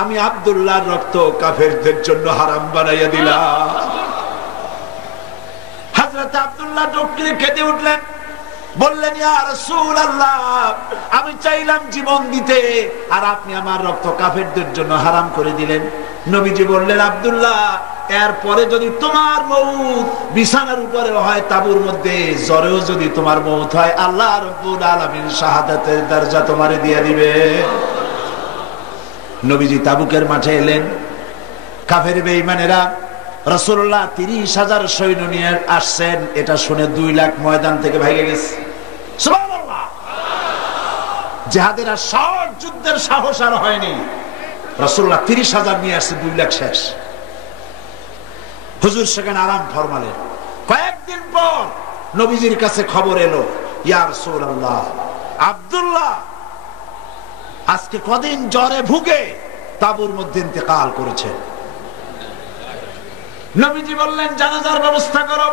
আমি আব্দুল্লাহর রক্ত কাফেরদের জন্য হারাম বানাইয়া দিলাম। হযরত আব্দুল্লাহ ডুকরে কেঁদে উঠলেন, বললেন, ইয়া রাসূলুল্লাহ আমি চাইলাম জীবন দিতে, আর আপনি আমার রক্ত কাফেরদের জন্য হারাম করে দিলেন। নবীজি বললেন, আব্দুল্লাহ এরপরে যদি তোমার মউত বিছানার উপরে হয়, তাবুর মধ্যে জ্বরেও যদি তোমার মউত হয়, আল্লাহ রাব্বুল আলামিন শাহাদাতের দরজা তোমারে দিয়ে দিবে। নবীজি তাবুকের মাঠে এলেন। কাফের বেঈমানেরা রাসূলুল্লাহ ৩০,০০০ সৈন্য নিয়ে আসছেন, এটা শুনে ২ লাখ ময়দান থেকে ভাগে গেছে। সুবহানাল্লাহ। জিহাদের সব যুদ্ধের সাহস আর হয়নি, রাসূলুল্লাহ ৩০,০০০ নিয়ে আসছে, ২ লাখ শেষ। হুজুর সেখানে আরাম ফরমালেন। কয়েকদিন পর নবীজির কাছে খবর এলো, ইয়া রাসূলুল্লাহ আব্দুল্লাহ আজকে কদিন জ্বরে ভুগে তাবুর মধ্যে ইন্তেকাল করেছে। নবীজি বললেন, জানাজার ব্যবস্থা করো,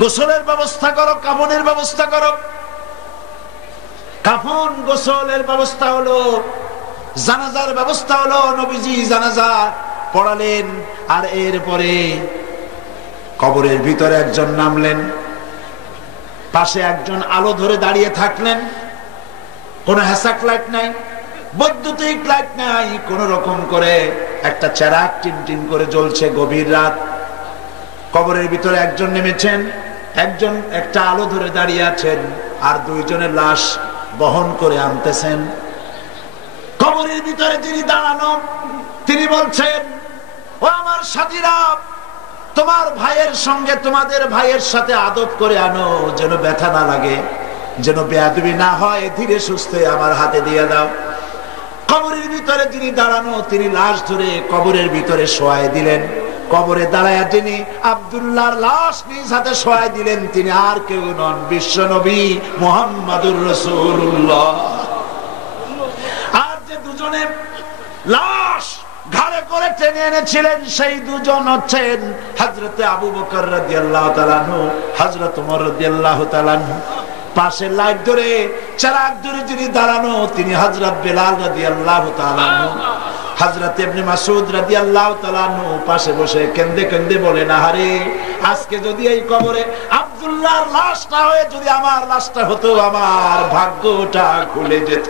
গোসলের ব্যবস্থা করো, কাফনের ব্যবস্থা করো। কাফন গোসলের ব্যবস্থা হলো, জানাজার ব্যবস্থা হলো। নবীজি জানাজা পড়ালেন, আর এরপরে কবরের ভিতরে একজন নামলেন, পাশে একজন আলো ধরে দাঁড়িয়ে থাকলেন। কোন হ্যাসাক লাইট নাই, বৈদ্যুতিক লাইট নাই, কোন রকম করে একটা চেরাগ টিনটিন করে জ্বলছে, গভীর রাত। কবরের ভিতরে একজন নেমেছেন, একজন একটা আলো ধরে দাঁড়িয়ে আছেন, আর 2 জনের লাশ বহন করে আনতেছেন। কবরের ভিতরে যিনি দাঁড়ানো, তিনি বলছেন, ও আমার সাথীরা, তোমার ভাইয়ের সঙ্গে তোমাদের ভাইয়ের সাথে আদব করে আনো, যেন ব্যথা না লাগে, যেন বেয়াদবি না হয়, ধীরে সুস্থে আমার হাতে দিয়ে দাও। কবরের ভিতরে যিনি দাঁড়ানো, তিনি লাশ ধরে কবরের ভিতরে শোয়াই দিলেন। কবরে দাঁড়ায়া যিনি আব্দুল্লাহর লাশ নিজ হাতে শোয়াই দিলেন, তিনি আর কেউ নন, বিশ্ব নবী মুহাম্মাদুর রাসূলুল্লাহ। আর যে 2 জনের লাশ ঘাড়ে করে টেনে এনেছিলেন, সেই 2 জন হচ্ছেন হযরতে আবু বকর রাদিয়াল্লাহু তাআলা আনহু, হযরত ওমর রাদিয়াল্লাহু তাআলা আনহু। পাশে লাইট ধরে চেরাগ ধরে যিনি দাঁড়ানো, তিনি হযরত বেলাল রাদিয়াল্লাহু তাআলা আনহু। হযরত ইবনে মাসউদ রাদিয়াল্লাহু তাআলা আনহু পাশে বসে কেঁদে কেঁদে বলেন, আহারে আজকে যদি এই কবরে আব্দুল্লাহর লাশটা হয়ে যদি আমার লাশটা হতো, আমার ভাগ্যটা খুলে যেত।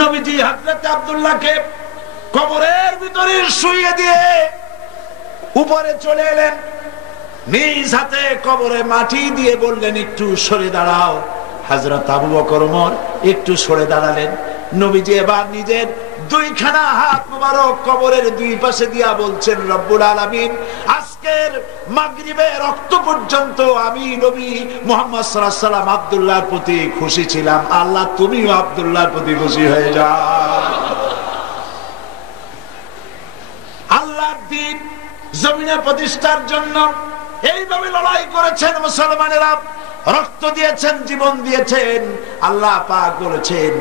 নবীজি হযরত আব্দুল্লাহকে কবরের ভিতরে শুইয়ে দিয়ে উপরে চলে এলেন, নিজ হাতে কবরে মাটি দিয়ে বললেন, একটু সরে দাঁড়াও। হযরত আবু বকর ওমর একটু সরে দাঁড়ালেন। নবীজি এবার নিজের 2খানা হাত মোবারক কবরের 2 পাশে দিয়া বলছেন, রব্বুল আলামিন আজকের মাগরিবে রক্ত পর্যন্ত আমি নবী মুহাম্মদ সাল্লাল্লাহু আলাইহি ওয়াসাল্লাম আব্দুল্লাহর প্রতি খুশি ছিলাম, আল্লাহ তুমিও আব্দুল্লাহর প্রতি খুশি হয়ে যাও। আল্লাহর দ্বীন জমিনে প্রতিষ্ঠার জন্য এইভাবে লড়াই করেছেন মুসলমানেরা, রক্ত দিয়েছেন, জীবন দিয়েছেন। আল্লাহ পাক বলেছেন,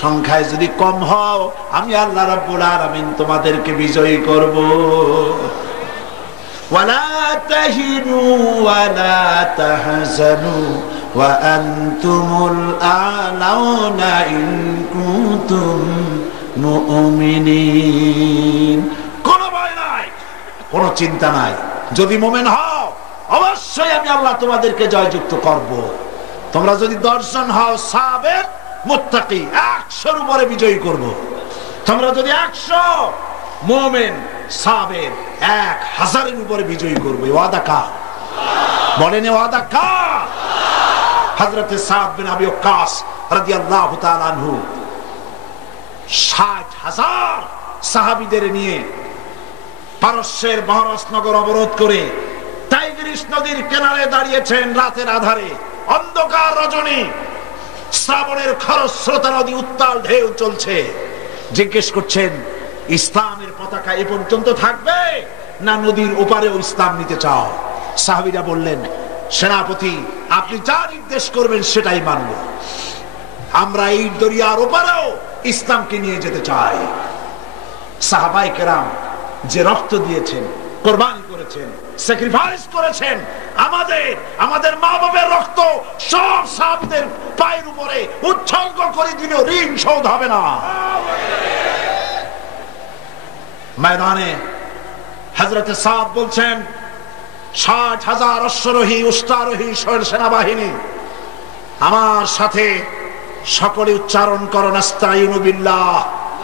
সংখ্যায় যদি কম হও, আমি আল্লাহ রাব্বুল আলামিন তোমাদেরকে বিজয়ী করব। ওয়ালা তাহিনু ওয়ালা তাহজানু ওয়া আনতুমুল আ'লাউনা ইন কুনতুম মুমিনিন। কোনো ভয় নাই, কোনো চিন্তা নাই, যদি মুমিন হও অবশ্যই আমি আল্লাহ তোমাদেরকে জয়যুক্ত করব। তোমরা যদি 10 জন হও সাবের মুত্তাকি, 100-এর উপরে বিজয়ী করব। তোমরা যদি 100 মুমিন সাবের 1000-এর উপরে বিজয়ী করবে। ওয়াদা কা বলেন, ওয়াদা কা। হযরত সাদ বিন আবি ওয়াক্কাস রাদিয়াল্লাহু তাআলা আনহু 60,000 সাহাবীদের নিয়ে পারস্যের মহারাজনগর অবরোধ করে টাইগ্রিস নদীর কিনারে দাঁড়িয়েছেন রাতের আধারে, অন্ধকার রজনী, শ্রাবণের খরস্রোতা নদী, উত্তাল ঢেউ চলছে। জিজ্ঞেস করছেন, ইসলামের পতাকা এ পর্যন্ত থাকবে না নদীর ওপারেও ইসলাম নিতে চাও? সাহাবীরা বললেন, সেনাপতি আপনি যা নির্দেশ করবেন সেটাই মানব, আমরা এই দরিয়ার ওপারেও ইসলামকে নিয়ে যেতে চাই। সাহাবায়ে কেরাম যে রক্ত দিয়েছেন, কোরবানি করেছেন, স্যাক্রিফাইস করেছেন, আমাদের মা বাবার রক্ত সব সাহাবীদের পায়ের উপরে উৎসর্গ করে দিলেও ঋণ শোধ হবে না। ময়দানে হযরতে সাদ বলছেন, ৬০,০০০ অশ্বারোহী উষ্ট্রারোহী সেনাবাহিনী আমার সাথে, সকলে উচ্চারণ করো, নাস্তাঈনু বিল্লাহ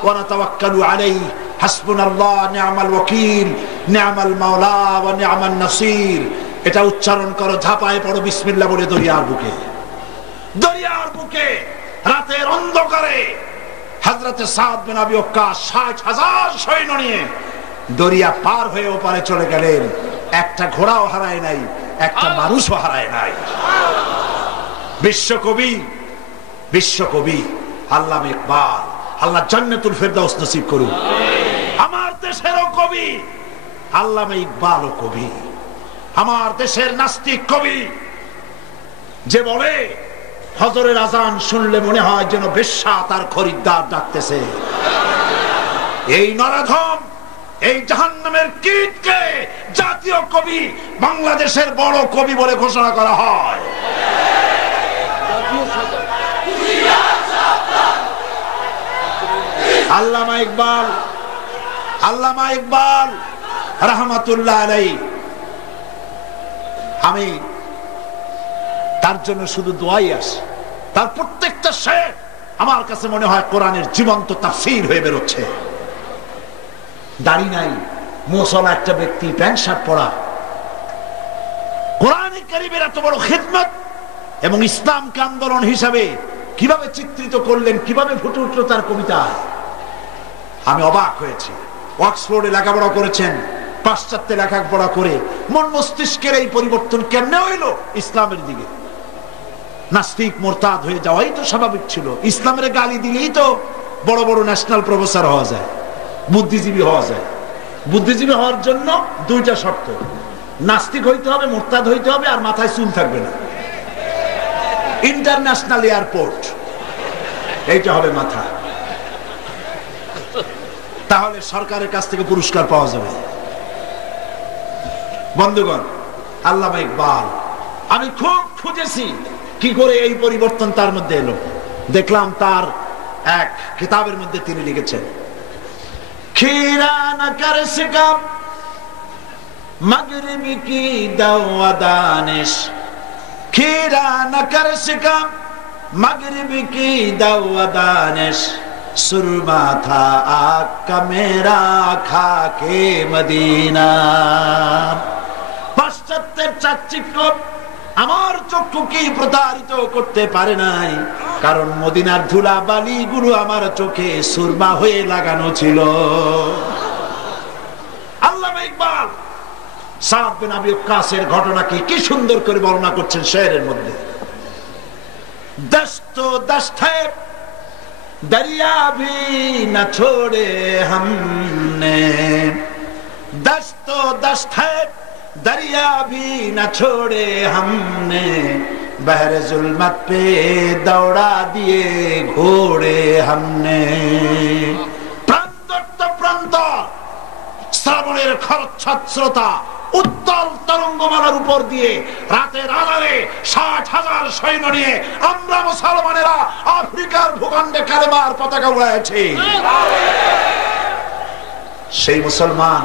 ওয়া নাতাওয়াক্কালু আলাইহি, হাসবুনাল্লাহ নি'মাল ওয়াকিল, নি'মাল মাওলা ওয়া নি'মান নাসির। এটা উচ্চারণ করো, ঝাঁপায় পড়ো বিসমিল্লাহ বলে দরিয়ার বুকে রাতের অন্ধকারে হযরতে সাদ বিন আবি ওয়াক্কাস ৬০,০০০ সৈন্য নিয়ে দরিয়া পার হয়ে ওপারে চলে গেলেন। একটা ঘোড়াও হারায় নাই, একটা মানুষও হারায় নাই। বিশ্বকবি আল্লামা ইকবাল, আল্লাহ জান্নাতুল ফেরদাউস নসিব করুন। আমার দেশেরও কবি আল্লামা ইকবালও কবি, আমার দেশের নাস্তিক কবি, যে বলে ফজরের আজান শুনলে মনে হয় যেন বেশ্যা তার খরিদ্দার ডাকতেছে। এই নরধম, এই জাহান্নামের কীটকে জাতীয় কবি, বাংলাদেশের বড় কবি বলে ঘোষণা করা হয়। আল্লামা ইকবাল রাহমাতুল্লাহ আলাইহি, আমি তার জন্য শুধু দোয়াই আসে। তার প্রত্যেকটা শের আমার কাছে মনে হয় কোরআনের জীবন্ত তাফসীর হয়ে বেরোচ্ছে। দাড়ি নাই, মুসলা একটা ব্যক্তি, প্যান্ট শার্ট পরা, কোরআনে কারীমের এত বড় খিদমত এবং ইসলামকে আন্দোলন হিসাবে কিভাবে চিত্রিত করলেন, কিভাবে ফুটে উঠল তার কবিতা, আমি অবাক হয়েছি। অক্সফোর্ডে লেখাপড়া করেছেন, পাশ্চাত্যে লেখাপড়া করে মন মস্তিষ্কের এই পরিবর্তন কেমনে হইল ইসলামের দিকে? নাস্তিক মোরতাদ হয়ে যাওয়াই তো স্বাভাবিক ছিল। ইসলামের গালি দিলেই তো বড় বড় ন্যাশনাল প্রফেসর হওয়া যায়, বুদ্ধিজীবী হওয়া যায়। বুদ্ধিজীবী হওয়ার জন্য দুইটা শর্ত, নাস্তিক হইতে হবে, মোরতাদ হইতে হবে, আর মাথায় চুল থাকবে না। ইন্টারন্যাশনাল এয়ারপোর্ট, এইটা হবে মাথা, তাহলে সরকারের কাছ থেকে পুরস্কার পাওয়া যাবে। বন্ধুগণ, আল্লামা ইকবাল, আমি খুব খুঁজেছি কি করে এই পরিবর্তন তার মধ্যে এলো। দেখলাম তার এক কিতাবের মধ্যে তিনি লিখেছেন, খিরা না কর সকা মগরিব কি দাওয়া দানিশ, খিরা না কর সকা मगरिब की दावदानिश सुरमा था आग का मेरा खाके मदीना। পাশ্চাত্যের চাকচিক্য আমার চক্ষুকে প্রতারিত করতে পারে নাই, কারণ মদিনার ধুলা বালি গুলো আমার চোখে সুরমা হয়ে লাগানো ছিল। আল্লামা ইকবাল সাদ বিন আবি ওয়াক্কাসের ঘটনাকে কি সুন্দর করে বর্ণনা করছেন শেরের মধ্যে। दस्तो दस्त है दरिया भी न छोड़े हमने, दस्तो दस्त है दरिया भी न छोड़े हमने, बहर जुल्मत पे दौड़ा दिए घोड़े हमने। প্রান্তর তো প্রান্তর, শ্রাবণের খরচ্ছাত্রতা উত্তল তরঙ্গমালার উপর দিয়ে রাতের আধারে ৬০,০০০ সৈন্য নিয়ে আমরা মুসলমানেরা আফ্রিকার ভূখণ্ডে কালেমার পতাকা উড়াইছি। সেই মুসলমান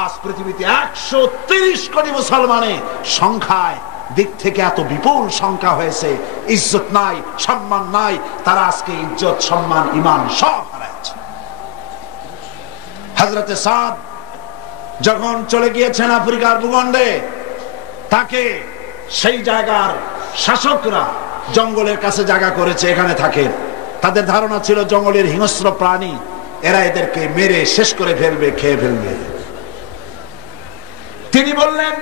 আজ পৃথিবীতে ১৩০ কোটি মুসলমানের সংখ্যায় দিক থেকে এত বিপুল সংখ্যা হয়েছে, ইজ্জত নাই, সম্মান নাই। তারা আজকে ইজ্জত, সম্মান, ঈমান সব হারাইছে। হযরতে সাদ যখন চলে গিয়েছেন আফ্রিকার ভূখণ্ডে, তাকে সেই জায়গার শাসকরা জঙ্গলের কাছে জায়গা করেছে, এখানে থাকেন। তাদের ধারণা ছিল জঙ্গলের হিংস্র প্রাণী, এরা এদেরকে মেরে শেষ করে ফেলবে, খেয়ে ফেলবে। তিনি বললেন,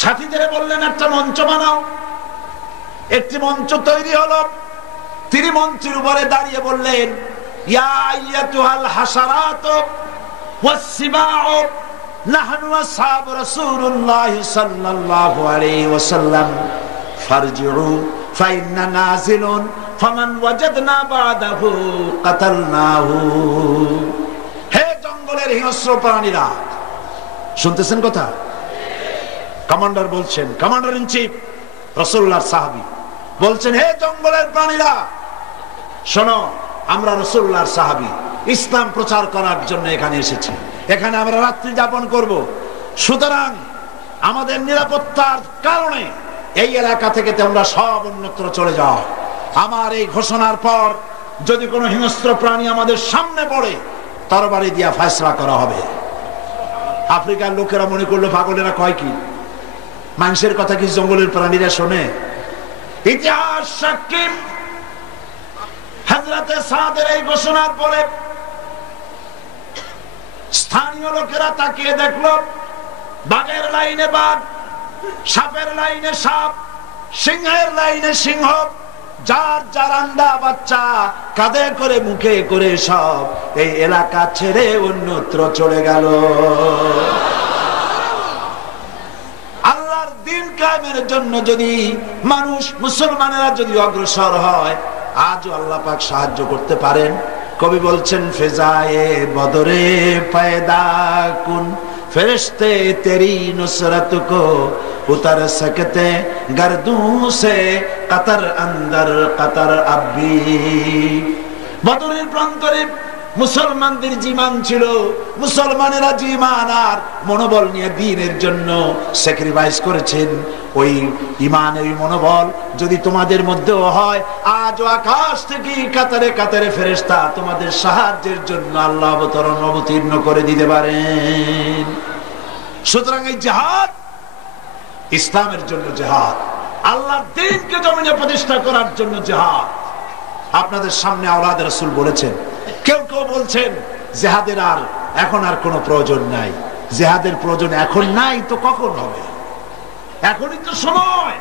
সাথীদের বললেন একটা মঞ্চ বানাও। একটি মঞ্চ তৈরি হলো। তিনি মঞ্চের উপরে দাঁড়িয়ে বললেন, ইয়া আইয়াতুহাল হাসারাত ওয়াসসিবাউ নাহনু আসহাবু রাসূলুল্লাহ সাল্লাল্লাহু আলাইহি ওয়াসাল্লাম ফারজিউ ফাইন্না নাযিলুন ফামান ওয়াজাদনা বাদাহু কাতালনাহু। হে জঙ্গলের হিংস্র প্রাণীরা, শুনতেছেন কথা? কমান্ডার বলছেন, কমান্ডার ইন চিফ রাসূলুল্লাহর সাহাবী বলছেন, হে জঙ্গলের প্রাণীরা শোনো, আমরা রাসূলুল্লাহর সাহাবী, ইসলাম প্রচার করার জন্য এখানে এসেছি। এখানে আমরা রাত্রি যাপন করব। সুতরাং আমাদের নিরাপত্তার কারণে এই এলাকা থেকে তোমরা সব অন্যত্র চলে যাও। আমার এই ঘোষণার পর যদি কোনো হিংস্র প্রাণী আমাদের সামনে পড়ে, তরবারি দিয়া ফয়সালা করা হবে। আফ্রিকার লোকেরা মনে করলো পাগলেরা কয় কি, মানুষের কথা কি জঙ্গলের প্রাণীরা শোনে? ইতিহাস সাক্ষী, হযরতে সাদের এই ঘোষণার পরে স্থানীয় লোকেরা তাকিয়ে দেখলো, বাঘের লাইনে বাঘ, সাপের লাইনে সাপ, সিংহের লাইনে সিংহ, যার যার আন্ডা বাচ্চা কাঁধে করে মুখে করে সব এই এলাকা ছেড়ে অন্যত্র চলে গেল। আল্লাহর দ্বীন কায়েমের জন্য যদি মানুষ, মুসলমানেরা যদি অগ্রসর হয়, আজও আল্লাহ পাক সাহায্য করতে পারেন। কবি বলছেন, ফেজায়ে বদরে পয়দা কুন ফেরেশতে তেরি নুসরত কো উতার সকতে গর্দু সে কতর অন্দর কতর আবি। বদরের প্রান্তরে মুসলমানদের জীবন ছিল, মুসলমানেরা জীবন আর মনোবল নিয়ে দ্বীনের জন্য স্যাক্রিফাইস করেছেন। ওই ঈমান, ওই মনোবল যদি তোমাদের মধ্যেও হয়, আজ আকাশ থেকে কাতারে কাতারে ফেরেশতা তোমাদের সাহায্যের জন্য আল্লাহ অবতীর্ণ করে দিতে পারেন। সুতরাং এই জিহাদ ইসলামের জন্য জিহাদ, আল্লাহর দ্বীনকে জমিনে প্রতিষ্ঠা করার জন্য জিহাদ। আপনাদের সামনে আওলাদ রাসূল বলেছেন, কেউ কেউ বলছেন জিহাদের আর এখন আর কোনো প্রয়োজন নাই। জিহাদের প্রয়োজন এখন নাই তো কখন হবে? এখনই তো সময়।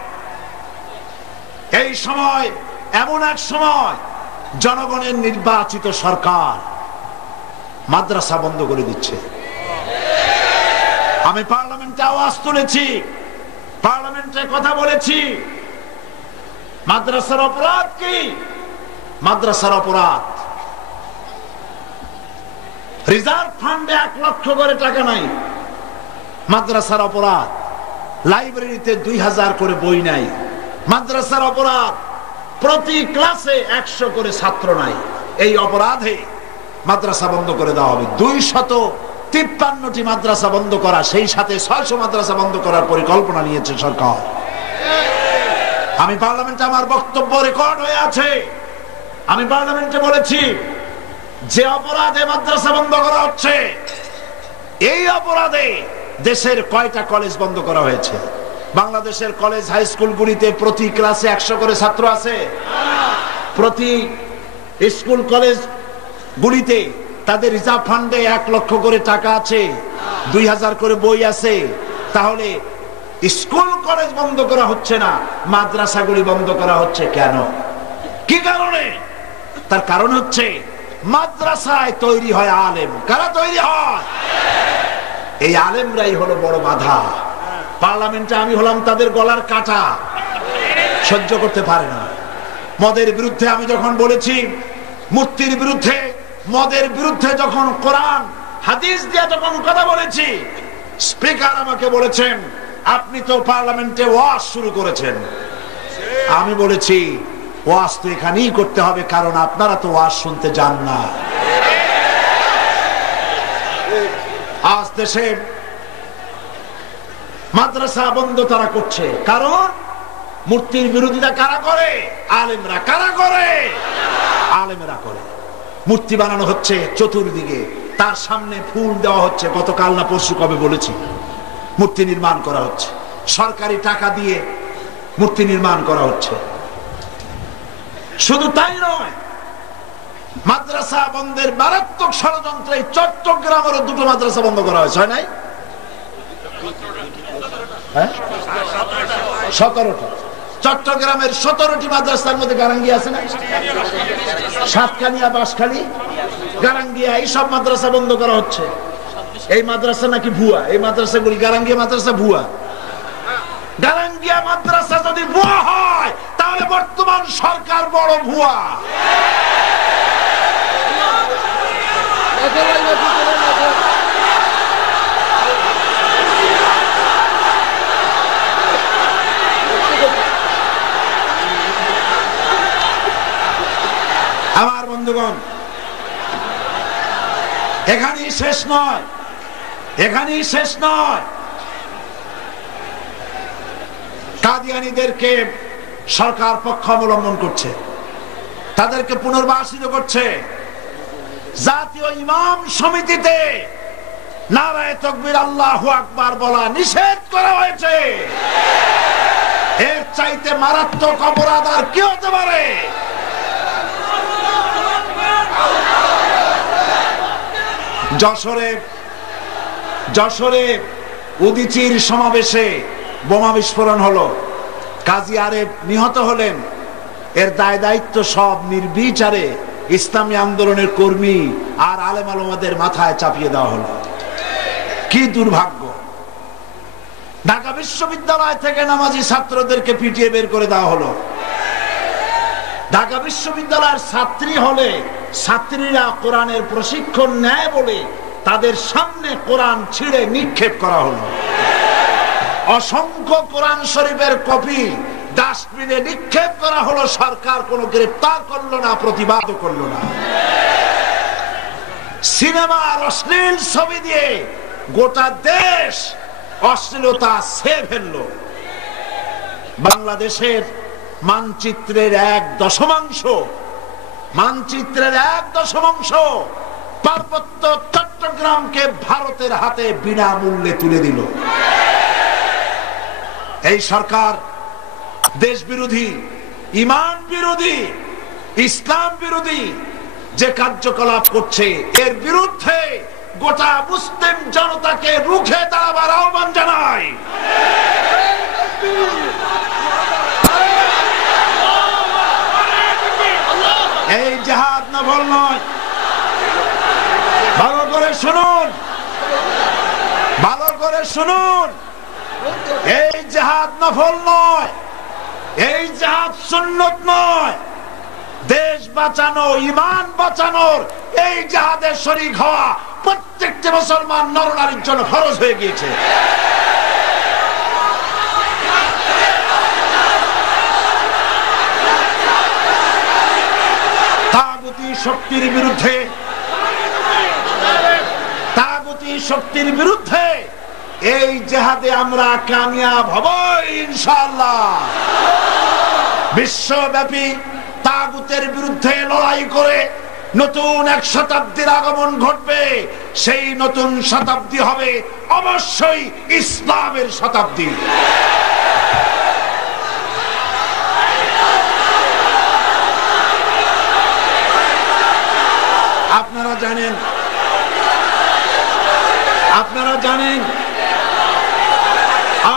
এই সময় এমন এক সময়, জনগণের নির্বাচিত সরকার মাদ্রাসা বন্ধ করে দিচ্ছে। আমি পার্লামেন্টে আওয়াজ তুলেছি, পার্লামেন্টে কথা বলেছি, মাদ্রাসার অপরাধ কি? মাদ্রাসার অপরাধ, রিজার্ভ ফান্ডে 1 লক্ষ করে টাকা নাই, মাদ্রাসার অপরাধ। লাইব্রেরিতে 2000 করে বই নাই, মাদ্রাসার অপরাধ। প্রতি ক্লাসে 100 করে ছাত্র নাই, এই অপরাধে মাদ্রাসা বন্ধ করে দেওয়া হবে। 253টি মাদ্রাসা বন্ধ করা, সেই সাথে 600 মাদ্রাসা বন্ধ করার পরিকল্পনা নিয়েছে সরকার। আমি পার্লামেন্টে, আমার বক্তব্য রেকর্ড হয়ে আছে, আমি পার্লামেন্টে বলেছি, যে অপরাধে মাদ্রাসা বন্ধ করা হচ্ছে, এই অপরাধে দেশের কয়টা কলেজ বন্ধ করা হয়েছে? বাংলাদেশের কলেজ হাই স্কুলগুলিতে প্রতি ক্লাসে 100 করে ছাত্র আছে। প্রতি স্কুল কলেজ গুলিতে তাদের রিজার্ভ ফান্ডে 1 লক্ষ করে টাকা আছে, 2000 করে বই আছে। তাহলে স্কুল কলেজ বন্ধ করা হচ্ছে না, মাদ্রাসাগুলি বন্ধ করা হচ্ছে কেন? কি কারণে? তার কারণ হচ্ছে মাদ্রাসায় তৈরি হয় আলেম। কারা তৈরি হয়? এই আলেমরাই হলো বড় বাধা। পার্লামেন্টে আমি হলাম তাদের গলার কাটা, সহ্য করতে পারে না। মদের বিরুদ্ধে আমি যখন বলেছি, মূর্তির বিরুদ্ধে, মদের বিরুদ্ধে যখন কোরআন হাদিস দিয়ে যখন কথা বলেছি, স্পিকার আমাকে বলেছেন, আপনি তো পার্লামেন্টে ওয়াজ শুরু করেছেন। আমি বলেছি, ওয়াজ তো এখানেই করতে হবে, কারণ আপনারা তো ওয়াজ শুনতে যান না। আজ দেশে মাদ্রাসা বন্ধ তারা করছে, কারণ মূর্তির বিরোধিতা কারা করে? আলেমরা। কারা করে? আলেমরা করে। মূর্তি বানানো হচ্ছে চতুর্দিকে, তার সামনে ফুল দেওয়া হচ্ছে। গতকাল না পরশু কবে বলেছি, মূর্তি নির্মাণ করা হচ্ছে, সরকারি টাকা দিয়ে মূর্তি নির্মাণ করা হচ্ছে। শুধু তাই নয়, মাদ্রাসা বন্ধের মারাত্মক ষড়যন্ত্রে চট্টগ্রামেরও 2টো মাদ্রাসা বন্ধ করা হয়েছে, হয় নাই? 17টা। চট্টগ্রামের 17টি মাদ্রাসার মধ্যে গারাঙ্গিয়া আছে না? সাতকানিয়া, বাঁশখালী, গারাঙ্গিয়া, এইসব মাদ্রাসা বন্ধ করা হচ্ছে। এই মাদ্রাসা নাকি ভুয়া, এই মাদ্রাসাগুলি গারাঙ্গিয়া মাদ্রাসা ভুয়া। গারাঙ্গিয়া মাদ্রাসা যদি ভুয়া হয় তাহলে বর্তমান সরকার বড় ভুয়া। আমার বন্ধুগণ, এখানেই শেষ নয়, এখানেই শেষ নয়। কাদিয়ানীদেরকে সরকার পক্ষ অবলম্বন করছে, তাদেরকে পুনর্বাসিত করছে। জাতীয় ইমাম সমিতিতে নারায়ে তাকবীর আল্লাহু আকবার বলা নিষেধ করা হয়েছে। এর চাইতে মারাত্মক অপরাধ আর কি হতে পারে? যশোরে উদীচীর সমাবেশে বোমা বিস্ফোরণ হলো, কাজী আরেফ নিহত হলেন। এর দায় দায়িত্ব সব নির্বিচারে ইসলামী আন্দোলনের কর্মী আর আলেম ওলামাদের মাথায় চাপিয়ে দেওয়া হলো। কি দুর্ভাগ্য! ঢাকা বিশ্ববিদ্যালয় থেকে নামাজি ছাত্রদেরকে পিটিয়ে বের করে দেওয়া হলো। ঢাকা বিশ্ববিদ্যালয়ের ছাত্রী হলে ছাত্রীরা কোরআনের প্রশিক্ষণ নেয় বলে তাদের সামনে কোরআন ছিঁড়ে নিক্ষেপ করা হলো। অসংখ্য কোরআন শরীফের কপি ডাস্টবিনে নিক্ষেপ করা হলো। সরকার কোনো গ্রেফতার করলো না, প্রতিবাদ করলো না। সিনেমার অশ্লীল ছবি দিয়ে গোটা দেশ অশ্লীলতা ছেয়ে ফেললো। বাংলাদেশের মানচিত্রের 1/10 পার্বত্য চট্টগ্রামকে ভারতের হাতে বিনামূল্যে তুলে দিল। এই সরকার দেশ বিরোধী, ইমান বিরোধী, ইসলাম বিরোধী যে কার্যকলাপ করছে, এর বিরুদ্ধে গোটা মুসলিম জনতাকে রুখে দাঁড়াবার আহ্বান জানাই। এই জিহাদ নফল নয়, ভালো করে শুনুন, ভালো করে শুনুন। এই জিহাদ নফল নয়, এই জিহাদ সুন্নত নয়। দেশ বাঁচানো, ইমান বাঁচানোর এই জিহাদে শরীক হওয়া প্রত্যেকটি মুসলমান নরনারীর জন্য ফরজ হয়ে গিয়েছে। তাগুতি শক্তির বিরুদ্ধে এই জিহাদে আমরা কামিয়াব হব ইনশাআল্লাহ। বিশ্বব্যাপী তাগুতের বিরুদ্ধে লড়াই করে নতুন এক শতাব্দীর আগমন ঘটবে। সেই নতুন শতাব্দী হবে অবশ্যই ইসলামের শতাব্দী। আপনারা জানেন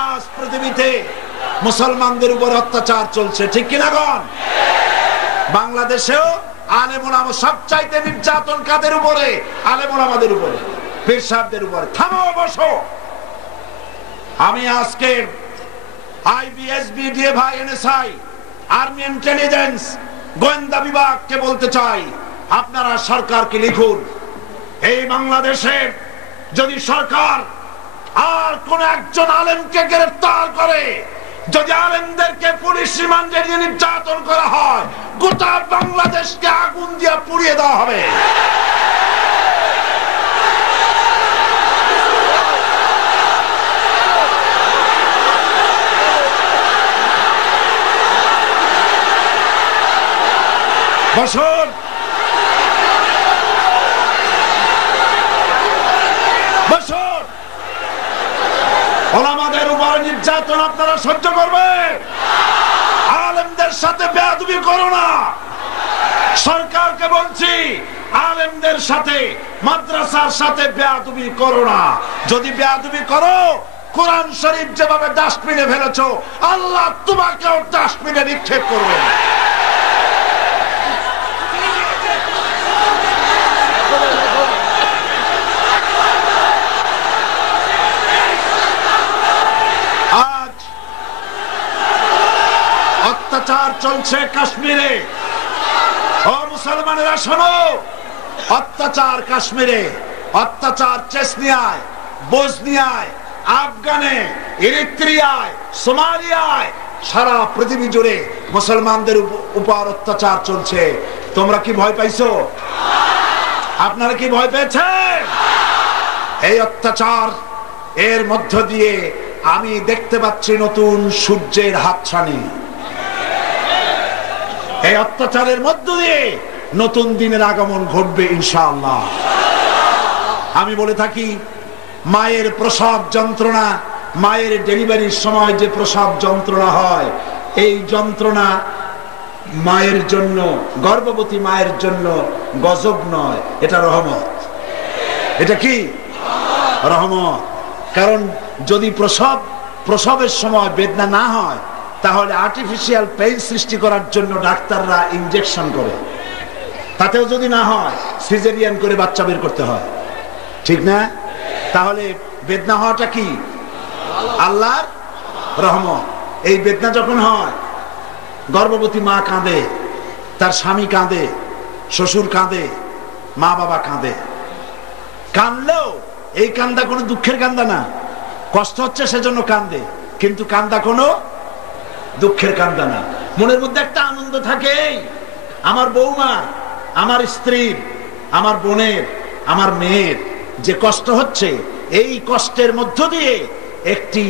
আজ পৃথিবীতে মুসলমানদের উপর অত্যাচার চলছে, ঠিক কিনা গণ? বাংলাদেশেও আলেম ওলামা সবচাইতে নির্যাতন কাদের উপরে? আলেম ওলামাদের উপরে, পীর সাহেবদের উপরে। থামো, বসো। আমি আজকে আইবিএসবি, ডিএফআই, এনএসআই, আর্মি ইন্টেলিজেন্স, গোয়েন্দা বিভাগকে বলতে চাই, আপনারা সরকারকে লিখুন, এই বাংলাদেশে যদি সরকার আর কোন একজন আলেমকে গ্রেফতার করে, যদি আলেমদেরকে পুলিশ রিমান্ডে নিয়ে নির্যাতন করা হয়, গোটা বাংলাদেশকে আগুন দিয়ে পুড়িয়ে দেওয়া হবে। বসুন, বসুন। ওলামাদের উপর নির্যাতন আপনারা সহ্য করবেন? আলেমদের সাথে বেয়াদবি করো না। সরকারকে বলছি, আলেমদের সাথে, মাদ্রাসার সাথে বেয়াদবি করো না। যদি বেয়াদবি করো, কোরআন শরীফ যেভাবে ডাস্টবিনে ফেলেছো, আল্লাহ তোমাকেও ডাস্টবিনে নিক্ষেপ করবে। আজ অত্যাচার চলছে কাশ্মীরে। ও মুসলমানেরা শোনো, অত্যাচার কাশ্মীরে, অত্যাচার চেচনিয়ায়, বসনিয়ায়, আফগানে, ইরিত্রিয়ায়, সোমালিয়ায়, সারা পৃথিবী জুড়ে মুসলমানদের উপর অত্যাচার চলছে। তোমরা কি ভয় পাইছো? আপনারা কি ভয় পেয়েছেন? এই অত্যাচার এর মধ্য দিয়ে আমি দেখতে পাচ্ছি নতুন সূর্যের হাতছানি। এই অত্যাচারের মধ্য দিয়ে নতুন দিনের আগমন ঘটবে ইনশাআল্লাহ। আমি বলে থাকি, মায়ের প্রসব যন্ত্রণা, মায়ের ডেলিভারির সময় যে প্রসব যন্ত্রণা হয়, এই যন্ত্রণা মায়ের জন্য, গর্ভবতী মায়ের জন্য গজব নয়, এটা রহমত। এটা কি রহমত? কারণ যদি প্রসবের সময় বেদনা না হয়, তাহলে আর্টিফিশিয়াল পেইন সৃষ্টি করার জন্য ডাক্তাররা ইনজেকশন করে। তাতেও যদি না হয়, সিজারিয়ান করে বাচ্চা বের করতে হয়, ঠিক না? তাহলে বেদনা হওয়াটা কি? আল্লাহর রহমত। এই বেদনা যখন হয়, গর্ভবতী মা কাঁদে, তার স্বামী কাঁদে, শ্বশুর কাঁদে, মা বাবা কাঁদে। কাঁদলেও এই কান্দা কোনো দুঃখের কান্দা না, কষ্ট হচ্ছে সেজন্য কান্দে, কিন্তু কান্দা কোনো দুঃখের কান্দা না। মনের মধ্যে একটা আনন্দ থাকে, আমার বৌমা, আমার স্ত্রীর, আমার বোনের, আমার মেয়ের যে কষ্ট হচ্ছে, এই কষ্টের মধ্য দিয়ে একটি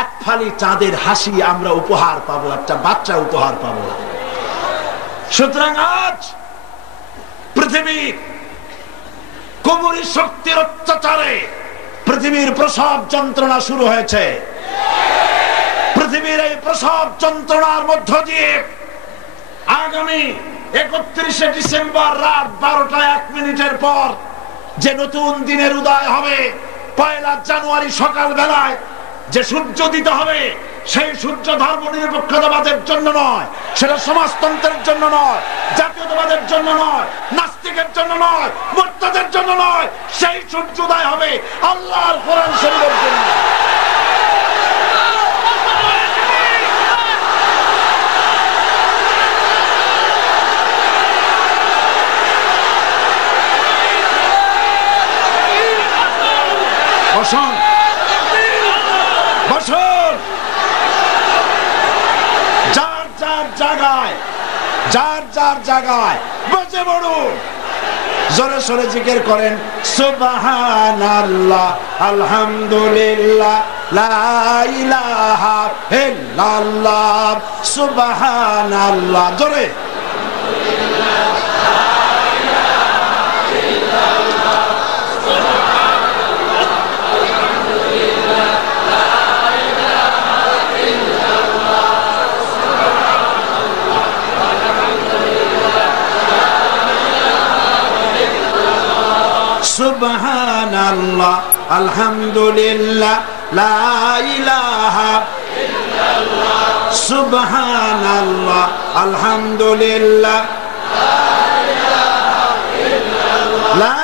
এক ফালি চাঁদের হাসি আমরা উপহার পাবো, একটা বাচ্চা উপহার পাবো। সুতরাং আজ পৃথিবীর কুবুরি শক্তির অত্যাচারে পৃথিবীর প্রসব যন্ত্রণা শুরু হয়েছে। পৃথিবীর এই প্রসব যন্ত্রণার মধ্য দিয়ে আগামী 31শে ডিসেম্বর রাত 12টা 1 মিনিটের পর যে নতুন দিনের উদয় হবে, 1 জানুয়ারি সকাল বেলায় যে সূর্য দিতে হবে, সেই সূর্য ধর্ম নিরপেক্ষতাবাদের জন্য নয়, সেটা সমাজতন্ত্রের জন্য নয়, জাতীয়তাবাদের জন্য নয়, নাস্তিকের জন্য নয়, মুরতাদের জন্য নয়, সেই সূর্য উদয় হবে আল্লাহর কোরআন শরীফের জন্য। বসুন, বসুন, যার যার জায়গায়, যার যার জায়গায় বসে পড়ুন, জোরে সোরে জিকির করেন সুবহানাল্লাহ, আলহামদুলিল্লাহ, লা ইলাহা ইল্লাল্লাহ, সুবহানাল্লাহ, জোরে। সুবহানাল্লাহ, আলহামদুলিল্লাহ, লা ইলাহা ইল্লাল্লাহ, সুবহানাল্লাহ, আলহামদুলিল্লাহ, লা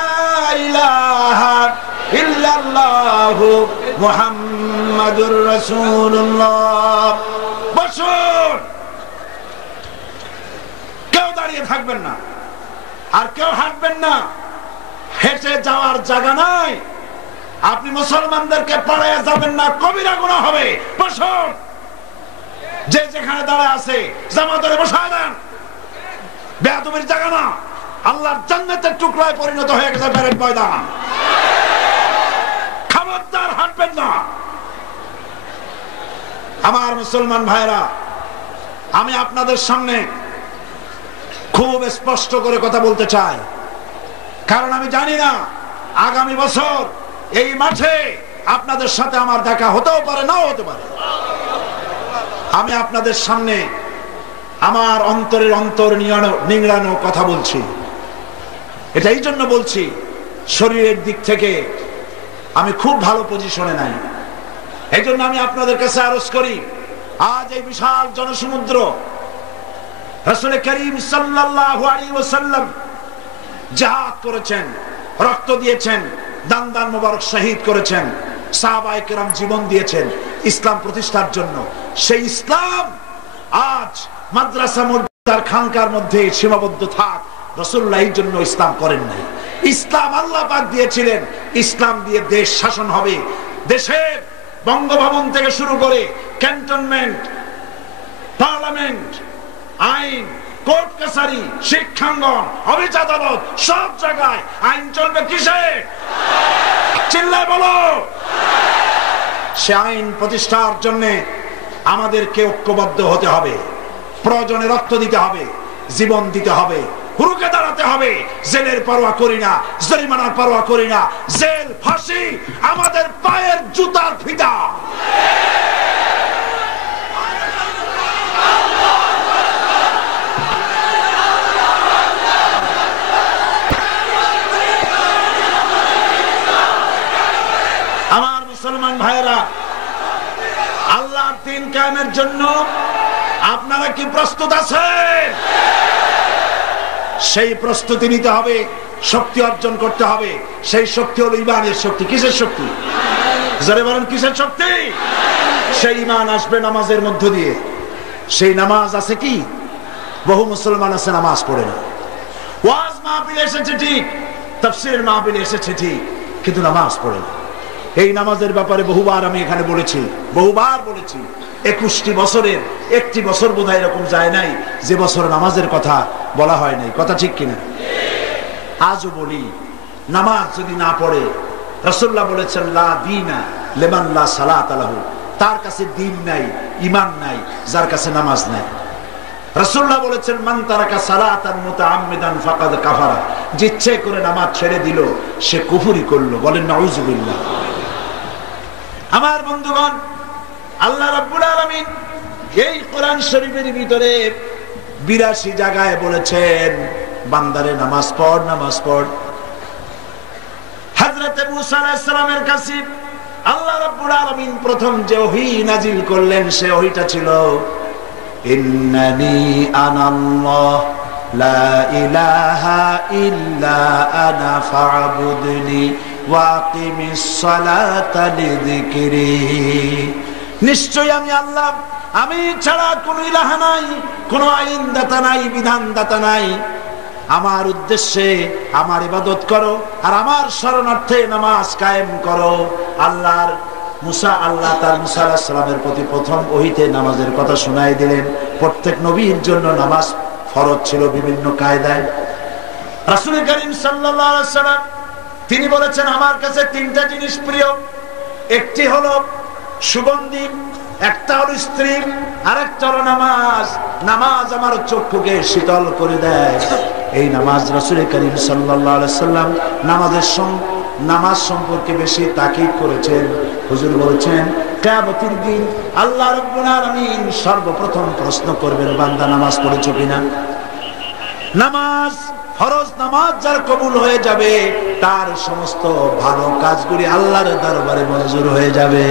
ইলাহা ইল্লাল্লাহ, মুহাম্মাদুর রাসূলুল্লাহ। বসুন, কেউ দাঁড়িয়ে থাকবেন না, আর কেউ হাঁটবেন না, হেঁটে যাওয়ার জায়গা নাই। আপনি মুসলমানদেরকে পাড়ায় যাবেন না, কবিরা গুনাহ হবে। বসুন, যে যেখানে দাঁড়ায় আছে জামা ধরে বসায় দেন, বেয়াদবির জায়গা না। আল্লাহর জান্নাতের টুকরায় পরিণত হয়ে গেছে প্যারেড ময়দান। খবরদার হাঁটবেন না। আমার মুসলমান ভাইরা, আমি আপনাদের সামনে খুব স্পষ্ট করে কথা বলতে চাই, কারণ আমি জানি না আগামী বছর এই মাঠে আপনাদের সাথে আমার দেখা হতেও পারে, নাও হতে পারে। আমি আপনাদের সামনে আমার অন্তরের অন্তর নিংড়ানো কথা বলছি। এটা এই জন্য বলছি, শরীরের দিক থেকে আমি খুব ভালো পজিশনে নাই, এই জন্য আমি আপনাদের কাছে আরজ করি, আজ এই বিশাল জনসমুদ্র রাসূল করিম সাল্লাল্লাহু আলাইহি ওয়াসাল্লাম জিহাদ করেছেন, রক্ত দিয়েছেন, দান দান মোবারক শহীদ করেছেন, সাহাবায়ে কেরাম জীবন দিয়েছেন ইসলাম প্রতিষ্ঠার জন্য। সেই ইসলাম আজ মাদ্রাসা মসজিদ খানকার মধ্যে সীমাবদ্ধ থাক, রাসূলুল্লাহ এর জন্য ইসলাম করেন নাই। ইসলাম আল্লাহ পাক দিয়েছিলেন, ইসলাম দিয়ে দেশ শাসন হবে। দেশের বঙ্গভবন থেকে শুরু করে ক্যান্টনমেন্ট, পার্লামেন্ট, আইন, কোর্ট কাছারি, শিক্ষাঙ্গন, অফিস আদালত, সব জায়গায় আইন চলবে কিসে? চিল্লায় বলো। সে আইন প্রতিষ্ঠার জন্য আমাদেরকে ঐক্যবদ্ধ হতে হবে, প্রয়োজনে রক্ত দিতে হবে, জীবন দিতে হবে, হুরুকে দাঁড়াতে হবে। জেলের পরোয়া করি না, জরিমানার পরোয়া করি না। জেল, ফাঁসি আমাদের পায়ের জুতার ফিতা। আমার মুসলমান ভাইয়েরা, আল্লাহর দ্বীন কায়েমের জন্য আপনারা কি প্রস্তুত আছেন? সেই প্রস্তুতি নিতে হবে, শক্তি অর্জন করতে হবে। সেই শক্তি হলো ঈমানের শক্তি। কিসের শক্তি? যারা বলেন কিসের শক্তি? সেই ঈমান আসবে নামাজের মধ্য দিয়ে। সেই নামাজ আছে কি? বহু মুসলমান আছে নামাজ পড়ে না। ওয়াজ মাহফিলে এসেছে ঠিক, তাফসীরের মাহফিলে এসেছে ঠিক, কিন্তু নামাজ পড়ে না। এই নামাজের ব্যাপারে বহুবার আমি এখানে বলেছি, বহুবার বলেছি। 21টি বছরের একটি বছর বোধহয় এরকম যায় নাই যে বছর নামাজের কথা বলা হয় নাই। কথা ঠিক কিনা? আজও বলি, নামাজ যদি না পড়ে, রাসূলুল্লাহ বলেছেন লা দীনা লিমান লা সালাতা লাহু, তার কাছে দ্বীন নাই, ঈমান নাই যার কাছে নামাজ নাই। রাসূলুল্লাহ বলেছেন মান তারাকা সালাতান মুতাআম্মিদান ফাকাদ কাফারা, যে ইচ্ছে করে নামাজ ছেড়ে দিল সে কুফরি করলো। বলেন নাউযুবিল্লাহ। আমার বন্ধুগণ, আল্লাহ রাব্বুল আলামিন এই কোরআন শরীফের ভিতরে 82 জায়গায় বলেছেন বান্দারে নামাজ পড়, নামাজ পড়। হযরত মুসা আলাইহিস সালামের কাছে আল্লাহ রাব্বুল আলামিন প্রথম যে ওহী নাজিল করলেন, সে ওহীটা ছিল ইন্নানি আনাল্লাহ লা ইলাহা ইল্লা আনা ফা'বুদনি ওয়াকিমিস সালাতা লিযিকরি। নিশ্চয় আমি আল্লাহ, আমি ছাড়া কোনো ইলাহ নাই, কোনো আইনদাতা নাই, বিধানদাতা নাই। আমার উদ্দেশ্যে আমার ইবাদত করো আর আমার শরণার্থে নামাজ কায়েম করো। আল্লাহ তার মুসা আলাইহিস সালামের প্রতি প্রথম ওহীতে নামাজের কথা শোনাই দিলেন। প্রত্যেক নবীর জন্য নামাজ ফরজ ছিল বিভিন্ন কায়দায়। রাসূল করিম সাল্লাল্লাহু আলাইহি ওয়াসাল্লাম তিনি বলেছেন আমার কাছে 3টা জিনিস প্রিয়। একটি হলো সুগন্ধি, একটা হলো স্ত্রী, আর একটা হলো নামাজ। নামাজ আমার চক্ষুকে শীতল করে দেয়। এই নামাজ রাসূল করিম সাল্লাল্লাহু আলাইহি ওয়াসাল্লাম নামাজ সম্পর্কে বেশি তাকিদ করেছেন। হুজুর বলেছেন কিয়ামতের দিন আল্লাহ রাব্বুল আলামিন সর্বপ্রথম প্রশ্ন করবেন, বান্দা নামাজ পড়েছো কিনা? নামাজ, ফরজ নামাজ যার কবুল হয়ে যাবে, তার সমস্ত ভালো কাজগুলি আল্লাহর দরবারে মঞ্জুর হয়ে যাবে।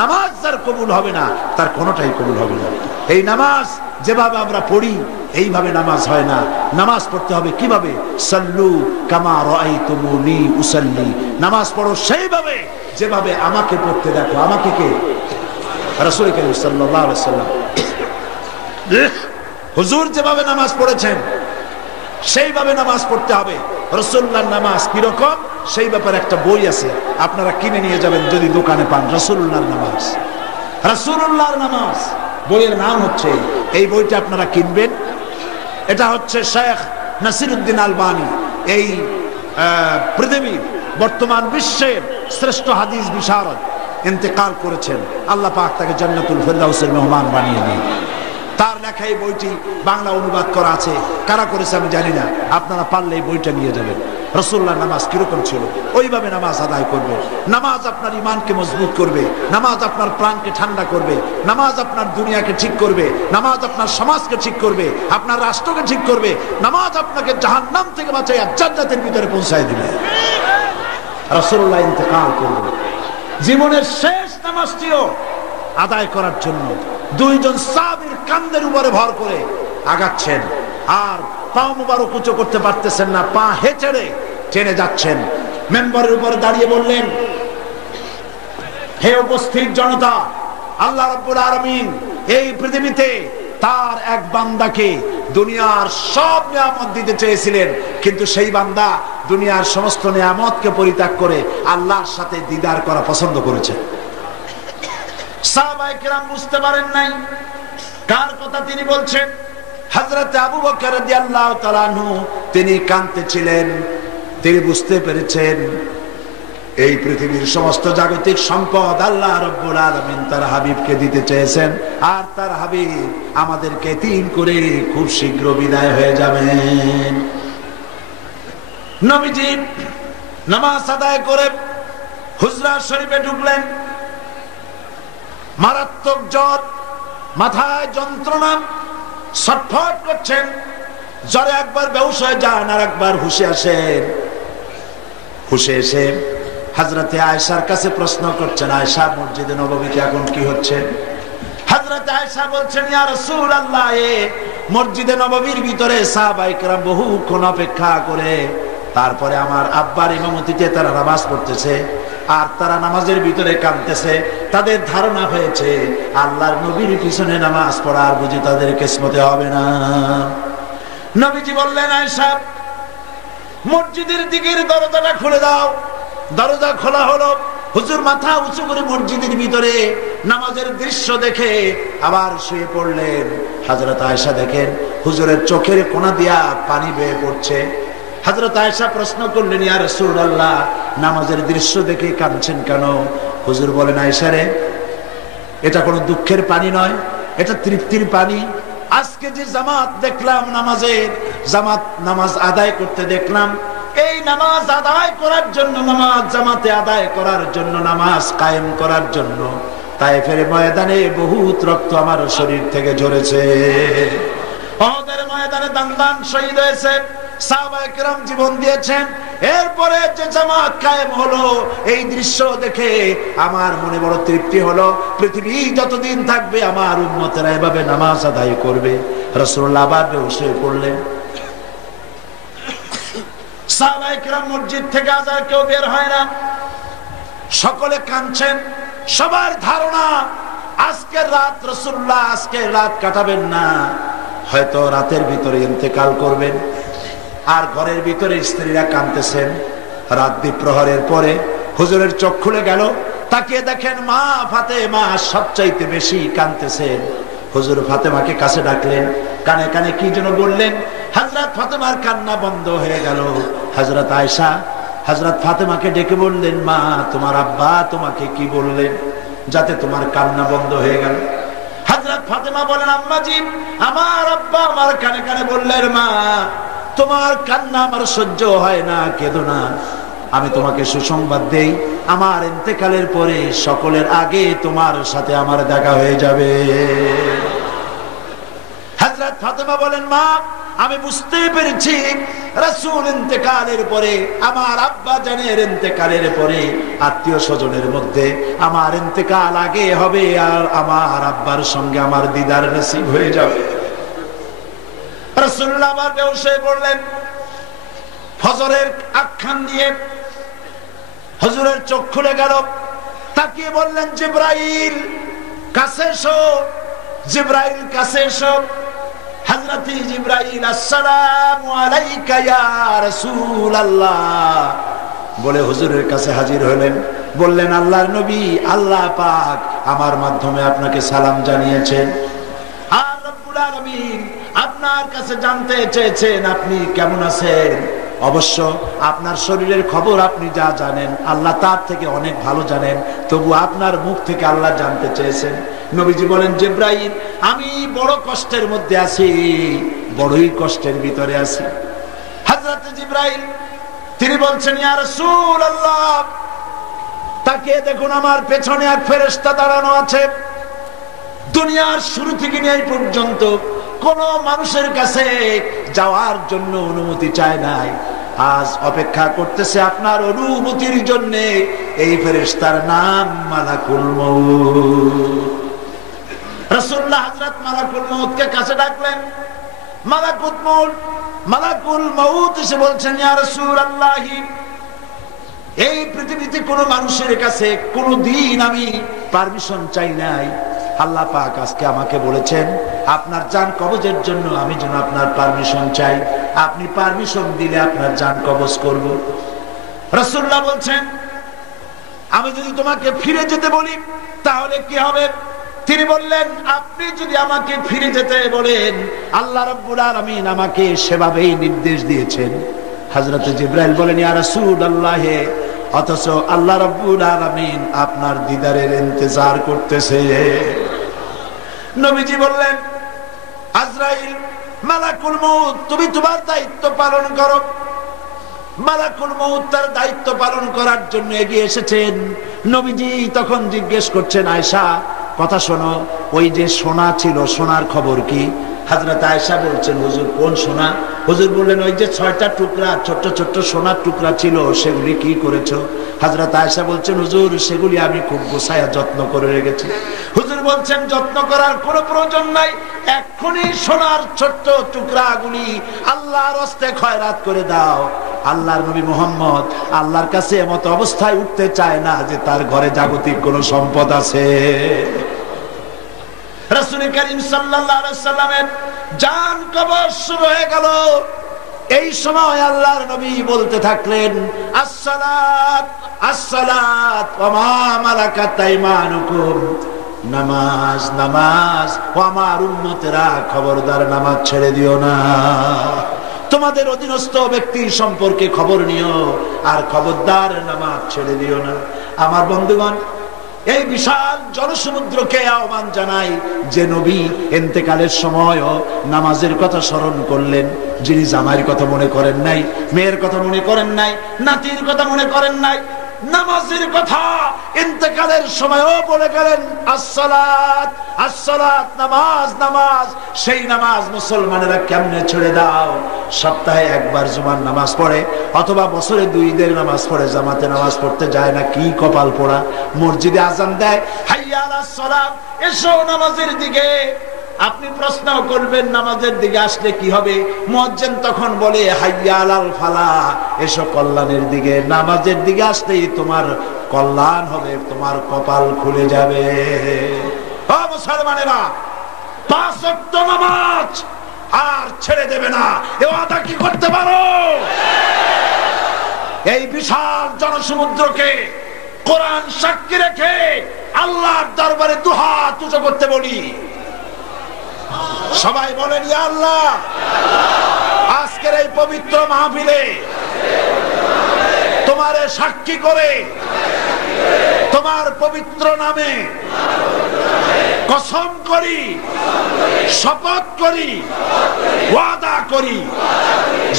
নামাজ যার কবুল হবে না, তার কোনোটাই কবুল হবে না। এই নামাজ যেভাবে আমরা পড়ি এইভাবে নামাজ হয় না। নামাজ পড়তে হবে কিভাবে? সাল্লু কামা রাআইতুমুনি উসাল্লি। নামাজ পড়ো সেইভাবে যেভাবে আমাকে পড়তে দেখো। আমাকে কে? রাসূল করিম সাল্লাল্লাহু আলাইহি ওয়াসাল্লাম। হুজুর যেভাবে নামাজ পড়েছেন সেইভাবে নামাজ পড়তে হবে। রাসূলুল্লাহর নামাজ কিরকম সেই ব্যাপারে একটা বই আছে, আপনারা কিনে নিয়ে যাবেন যদি দোকানে পান। রাসূলুল্লাহর নামাজ, রাসূলুল্লাহর নামাজ বইয়ের নাম হচ্ছে, এই বইটা আপনারা কিনবেন। এটা হচ্ছে শেখ নাসিরউদ্দিন আলবানী, এই পৃথিবীর বর্তমান বিশ্বের শ্রেষ্ঠ হাদিস বিশারদ, ইন্তেকাল করেছেন। আল্লাহ পাক তাকে জান্নাতুল ফেরদাউসের মেহমান বানিয়ে দিন। তার লেখা এই বইটি বাংলা অনুবাদ করা আছে, কারা করেছে আমি জানি না। আপনারা পারলে এই বইটা নিয়ে যাবেন। রাসূলুল্লাহর নামাজ কিরকম ছিল ওইভাবে নামাজ আদায় করবে। নামাজ আপনার ঈমানকে মজবুত করবে, নামাজ আপনার প্রাণকে ঠান্ডা করবে, নামাজ আপনার দুনিয়াকে ঠিক করবে, নামাজ আপনার সমাজকে ঠিক করবে, আপনার রাষ্ট্রকে ঠিক করবে। নামাজ আপনাকে জাহান্নাম থেকে বাঁচাইয়া জান্নাতের ভিতরে পৌঁছায় দিবে। রাসূলুল্লাহ ইন্তেকাল করলেন, জীবনের শেষ নামাজটিও আদায় করার জন্য দুইজন সাহাবীর কাঁধের উপরে ভর করে আগাচ্ছেন, আর পা মুবারক উঁচু করতে পারতেছেন না, পা হেঁচড়ে টেনে যাচ্ছেন। মেম্বারের উপরে দাঁড়িয়ে বললেন, হে উপস্থিত জনতা, আল্লাহ রাব্বুল আলামিন এই পৃথিবীতে তার এক বান্দাকে দুনিয়ার সব নিয়ামত দিতে চেয়েছিলেন, কিন্তু সেই বান্দা দুনিয়ার সমস্ত নিয়ামতকে পরিত্যাগ করে আল্লাহর সাথে দিদার করা পছন্দ করেছে। সাহাবায়ে কেরাম বুঝতে পারেন নাই কার কথা তিনি বলছেন। হযরত আবু বকর রাদিয়াল্লাহু তাআলা আনহু তিনি কাঁদতেছিলেন। তিনি বুঝতে পেরেছেন এই পৃথিবীর সমস্ত জাগতিক সম্পদ আল্লাহ রাব্বুল আলামিন তার হাবিবকে দিতে চেয়েছেন, আর তার হাবিব আমাদেরকে তিন করে খুব শীঘ্র বিদায় হয়ে যাবেন। নবীজি নামাজ আদায় করে হুজরা শরীফে ঢুকলেন। মারাত্মক জ্বর, মাথায় যন্ত্রণা, ছটফট করছেন। জ্বরে একবার বেহুশ হয়ে যান, আর একবার হুশে আসেন। হুশে এসে হযরতে আয়েশার কাছে প্রশ্ন করছেন, আয়েশা মসজিদে নববীতে এখন কি হচ্ছে? হযরতে আয়েশা বলছেন, ইয়া রাসূলুল্লাহ, মসজিদে নববীর ভিতরে সাহাবায়ে কেরাম বহুক্ষণ অপেক্ষা করে তারপরে আমার আব্বার ইমামতিতে তারা নামাজ পড়তেছে, আর তারা নামাজের ভিতরে কাঁদতেছে। তাদের ধারণা হয়েছে আল্লাহর নবীর পিছনে নামাজ পড়ার বুঝি তাদের কিসমতে হবে না। নবীজি বললেন, আয়েশা মসজিদের দিকের দরজাটা খুলে দাও। দরজা খোলা হলো। হুজুর মাথা উঁচু করে মসজিদের ভিতরে নামাজের দৃশ্য দেখে আবার শুয়ে পড়লেন। হযরত আয়েশা দেখেন হুজুরের চোখের কোণা দিয়া পানি বেয়ে পড়ছে। হযরত আয়েশা প্রশ্ন করলেন, ইয়া রাসূলুল্লাহ, নামাজের দৃশ্য দেখে কাঁদছেন কেন? হুজুর বলেন, আয়েশা রে, এটা কোনো দুঃখের পানি নয়, এটা তৃপ্তির পানি। আজকে যে জামাত দেখলাম, নামাজ আদায় করতে দেখলাম, এই নামাজ আদায় করার জন্য, নামাজ জামাতে আদায় করার জন্য, নামাজ কায়েম করার জন্য তায়েফের ময়দানে বহুত রক্ত আমার শরীর থেকে ঝরেছে। উহুদের ময়দানে দান শহীদ হয়েছে, সাহাবায়ে কেরাম জীবন দিয়েছেন। এরপরে যে জামাত কায়েম হলো, এই দৃশ্য দেখে আমার মনে বড় তৃপ্তি হলো। পৃথিবী যতদিন থাকবে আমার উম্মতেরা এভাবে নামাজ আদায় করবে। রাসূলুল্লাহ আবার বেহুশ হয়ে পড়লেন। সাহাবায়ে কেরাম মসজিদ থেকে আজার কেউ বের হয় না, সকলে কাঁদছেন। সবার ধারণা আজকের রাত রাসূলুল্লাহ আজকের রাত কাটাবেন না, হয়তো রাতের ভিতরে ইন্তেকাল করবেন। আর ঘরের ভিতরে স্ত্রীরা কাঁদতেছেন। রাত দ্বিপ্রহরের পরে হুজুরের চোখ খুলে গেল, তাকিয়ে দেখেন মা ফাতেমা সবচাইতে বেশি কাঁদতেছেন। হুজুর ফাতেমাকে কাছে ডাকলেন, কানে কানে কি যেন বললেন। হযরত ফাতেমার কান্না বন্ধ হয়ে গেল। হযরত আয়েশা হযরত ফাতেমাকে ডেকে বললেন, মা, তোমার আব্বা তোমাকে কি বললেন যাতে তোমার কান্না বন্ধ হয়ে গেল? হযরত ফাতেমা বলেন, আম্মাজি, আমার আব্বা আমার কানে কানে বললেন, মা, তোমার কান্না আমার সহ্য হয় না, কেঁদো না। আমি তোমাকে সুসংবাদ দেই, আমার ইন্তেকালের পরে সকলের আগে তোমার সাথে আমার দেখা হয়ে যাবে। হযরত ফাতেমা বলেন, মা, আমি বুঝতে পেরেছি রাসূল ইন্তেকালের পরে, আমার আব্বা জানের ইন্তেকালের পরে আত্মীয় স্বজনের মধ্যে আমার ইন্তেকাল আগে হবে, আর আমার আব্বার সঙ্গে আমার দিদার নসিব হয়ে যাবে। রাসূলুল্লাহ আবার বেহুশ হয়ে পড়লেন। ফজরের আখ্যান দিয়ে হুজুরের চোখ খুলে গেল। তাকিয়ে বললেন, জিবরাইল কাছে এসো, জিবরাইল কাছে এসো। হযরত জিবরাইল, আসসালামু আলাইকা ইয়া রাসূলুল্লাহ বলে হুজুরের কাছে হাজির হলেন। বললেন, আল্লাহর নবী, আল্লাহ পাক আমার মাধ্যমে আপনাকে সালাম জানিয়েছেন, আর রব্বুল আলামিন আপনার কাছে জানতে চেয়েছেন আপনি কেমন আছেন। অবশ্য আপনার শরীরের খবর আপনি যা জানেন আল্লাহ তার থেকে অনেক ভালো জানেন, তবু আপনার মুখ থেকে আল্লাহ জানতে চেয়েছেন। নবীজি বলেন, জিবরাইল, আমি বড় কষ্টের মধ্যে আছি, বড়ই কষ্টের ভিতরে আছি। হযরত জিবরাইল তিনি বলছেন, ইয়া রাসূলুল্লাহ, তাকিয়ে দেখুন আমার পেছনে এক ফেরেশতা দাঁড়ানো আছে। দুনিয়ার শুরু থেকে নিয়ে এই পর্যন্ত কোন মানুষের কাছে যাওয়ার জন্য অনুমতি চায় নাই, আজ অপেক্ষা করতেছে আপনার অনুমতির জন্য। এই ফেরেশতার নাম মালাকুল মউত। রাসূলুল্লাহ হযরত মালাকুল মউতকে কাছে ডাকলেন। মালাকুল মউত এসে বলছেন, ইয়া রাসূলুল্লাহ, এই পৃথিবীতে কোন মানুষের কাছে কোনদিন আমি পারমিশন চাই নাই। আল্লাহ পাক আজকে আমাকে বলেছেন আপনার জান কবজের জন্য আমি যেন আপনার পারমিশন চাই। আপনি পারমিশন দিলে আপনার জান কবজ করব। রাসূলুল্লাহ বলছেন, আমি যদি তোমাকে ফিরে যেতে বলি তাহলে কি হবে? তিনি বললেন, আপনি যদি আমাকে ফিরে যেতে বলেন, আল্লাহ রাব্বুল আলামিন আমাকে সেভাবেই নির্দেশ দিয়েছেন। হযরত জিবরাইল বলেন, ইয়া রাসূলুল্লাহ, অথচ আল্লাহ রাব্বুল আলামিন আপনার দিদারের ইন্তজার করতেছে। নবীজি বললেন, আজরাইল, মালাকুল মউত, তুমি তোমার দায়িত্ব পালন করো। মালাকুল মউত তার দায়িত্ব পালন করার জন্য এগিয়ে এসেছেন। নবীজি তখন জিজ্ঞেস করছেন, আয়েশা, কথা শোনো, ওই যে সোনা ছিল, সোনার খবর কি? হযরত আয়েশা বলছেন, হুজুর কোন সোনা? হুজুর বললেন, ওই যে 6টা টুকরা, ছোট্ট ছোট্ট সোনার টুকরা ছিল, সেগুলি কি করেছো? হযরত আয়েশা বলছেন, হুজুর সেগুলি আমি খুব গোছায়া যত্ন করে রেখেছি। হুজুর বলছেন, যত্ন করার কোনো প্রয়োজন নাই, এক্ষুনি সোনার ছোট্ট টুকরাগুলি আল্লাহর হস্তে খয়রাত করে দাও। আল্লাহর নবী মুহাম্মদ আল্লাহর কাছে এমত অবস্থায় উঠতে চায় না যে তার ঘরে জাগতিক কোনো সম্পদ আছে। রাসূল করিম সাল্লাল্লাহু আলাইহি ওয়াসাল্লামের জান কবজ শুরু হয়ে গেল। এই সময় আল্লাহর নবী বলতে থাকলেন, আসসালাত আসসালাত ওয়া মা মালাকাত আইমানুকুম, নামাজ নামাজ। ও আমার উম্মতেরা, খবরদার নামাজ ছেড়ে দিও না। তোমাদের অধীনস্থ ব্যক্তির সম্পর্কে খবর নিও, আর খবরদার নামাজ ছেড়ে দিও না। আমার বন্ধুগণ, এই বিশাল জনসমুদ্রকে আহ্বান জানাই যে নবী ইন্তেকালের সময়ও নামাজের কথা স্মরণ করলেন। যিনি জামাইয়ের কথা মনে করেন নাই, মেয়ের কথা মনে করেন নাই, নাতির কথা মনে করেন নাই, নামাজের কথা ইন্তেকালের সময়ও বলে গেলেন, আসসালাত আসসালাত, নামাজ নামাজ। সেই নামাজ মুসলমানেরা কেমনে ছেড়ে দাও? সপ্তাহে একবার জুমার নামাজ পড়ে, অথবা বছরে 2 ঈদের নামাজ পড়ে, জামাতে নামাজ পড়তে যায় না। কি কপাল পোড়া! মসজিদে আজান দেয়, হাইয়া আলাস সালাত, এসো নামাজের দিকে। আপনি প্রশ্ন করবেন, নামাজের দিকে আসলে কি হবে? মুয়াজ্জিন তখন বলে, হাইয়া আলাল ফালাহ, এসো কল্যাণের দিকে। নামাজের দিকে আসলেই তোমার কল্যাণ হবে, তোমার কপাল খুলে যাবে। ও মুসলমানেরা, 5 ওয়াক্ত নামাজ আর ছেড়ে দেবে না, এ ওয়াদা কি করতে পারো? এই বিশাল জনসমুদ্রকে কোরআন সাক্ষী রেখে আল্লাহর দরবারে দুহাত উঁচু করতে বলি। সবাই বলেন, ইয়া আল্লাহ, আজকের এই পবিত্র মাহফিলে তোমারে সাক্ষী করে, তোমার পবিত্র নামে কসম করি, শপথ করি, ওয়াদা করি,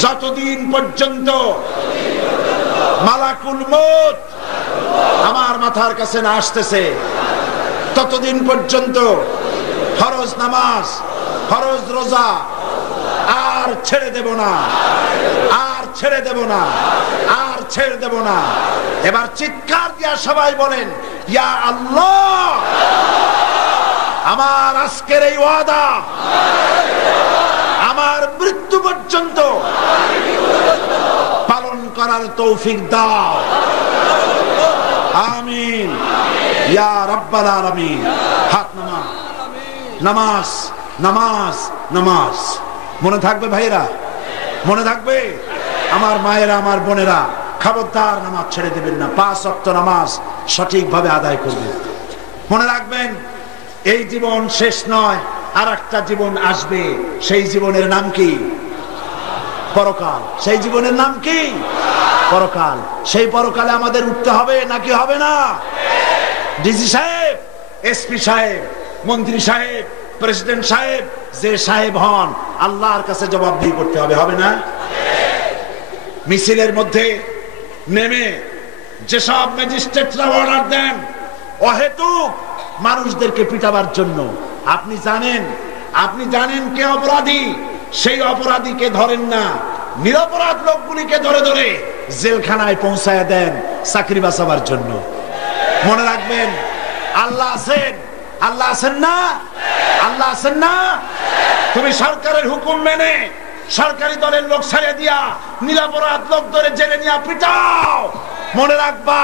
যতদিন পর্যন্ত মালাকুল মউত আমার মাথার কাছে না আসতেছে, ততদিন পর্যন্ত ফরজ নামাজ, ফরজ রোজা আর ছেড়ে দেব না, আর ছেড়ে দেব না, আর ছেড়ে দেব না। এবার চিৎকার দিয়া সবাই বলেন, ইয়া আল্লাহ, আমার আজকের এই ওয়াদা আমার মৃত্যু পর্যন্ত পালন করার তৌফিক দাও। আমিন ইয়া রাব্বাল আলামিন। হাত নামা। নামাজ নামাজ নামাজ। মনে থাকবে ভাইরা? মনে থাকবে? আমার মায়েরা, আমার বোনেরা, খবরদার নামাজ ছেড়ে দেবেন না। 5 ওয়াক্ত নামাজ সঠিকভাবে আদায় করবেন। মনে রাখবেন, এই জীবন শেষ নয়, আর একটা জীবন আসবে। সেই জীবনের নাম কি? পরকাল। সেই জীবনের নাম কি? পরকাল। সেই পরকালে আমাদের উঠতে হবে নাকি হবে না? ডিসি সাহেব, এসপি সাহেব, মন্ত্রী সাহেব, প্রেসিডেন্ট সাহেব, যে সাহেব হন, আল্লাহর কাছে জবাবদিহি করতে হবে, হবে না? মিছিলের মধ্যে নেমে যেসব ম্যাজিস্ট্রেটরা অর্ডার দেন অহেতুক মানুষদেরকে পিটাবার জন্য, আপনি জানেন কে অপরাধী, সেই অপরাধীকে ধরেন না, নিরপরাধ লোকগুলিকে ধরে ধরে জেলখানায় পৌঁছায় দেন চাকরি বাঁচাবার জন্য। মনে রাখবেন, আল্লাহ আছেন, আল্লাহ আছেন না, আল্লাহ আছেন না। তুমি সরকারের হুকুম মেনে সরকারি দলের লোক ছেড়ে দিয়া নিরপরাধ লোক ধরে জেলে নিয়ে পিটাও, মনে রাখবা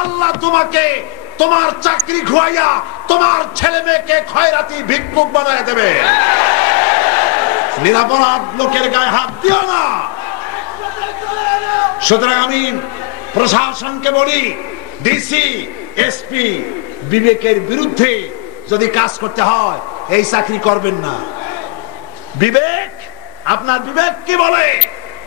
আল্লাহ তোমাকে তোমার চাকরি খোয়াইয়া তোমার ছেলে মেয়েকে খয়রাতি ভিক্ষুক বানায় দেবে। নিরপরাধ লোকের গায়ে হাত দিও না। সুতরাং আমি প্রশাসনকে বলি, ডিসি, এসপি, বিবেকের বিরুদ্ধে যদি কাজ করতে হয় এই চাকরি করবেন না। বিবেক, আপনার বিবেক কি বলে?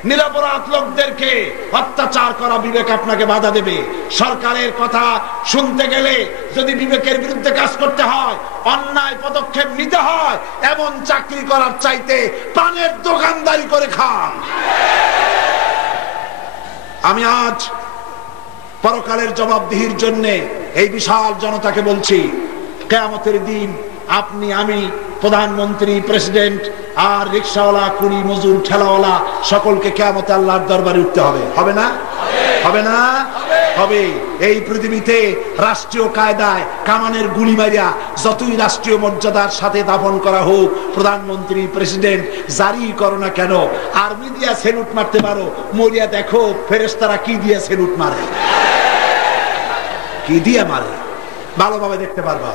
নিরপরাধ লোকদেরকে অত্যাচার করা বিবেক আপনাকে বাধা দেবে। সরকারের কথা শুনতে গেলে যদি বিবেকের বিরুদ্ধে কাজ করতে হয়, অন্যায় পদক্ষেপ নিতে হয়, এমন চাকরি করার চাইতে পানের দোকানদারি করে খান। আমি আজ পরকালের জবাবদিহির জন্য এই বিশাল জনতাকে বলছি, কিয়ামতের দিন আপনি, আমি, প্রধানমন্ত্রী, প্রেসিডেন্ট আর রিকশাওয়ালা, কুলি মজুর, ঠেলাওয়ালা সকলকে কিয়ামতে আল্লাহর দরবারে উঠতে হবে। হবে না? হবে না? হবে। এই পৃথিবীতে রাষ্ট্রীয় কায়দায় কামানের গুলি মারিয়া যতই রাষ্ট্রীয় মর্যাদার সাথে দাফন করা হোক, প্রধানমন্ত্রী, প্রেসিডেন্ট জারি করো না কেন, আর্মি দিয়া সেলুট মারতে পারো, মরিয়া দেখো ফেরেশতারা কি দিয়া সেলুট মারে, কি দিয়ে মারে, ভালোভাবে দেখতে পারবা।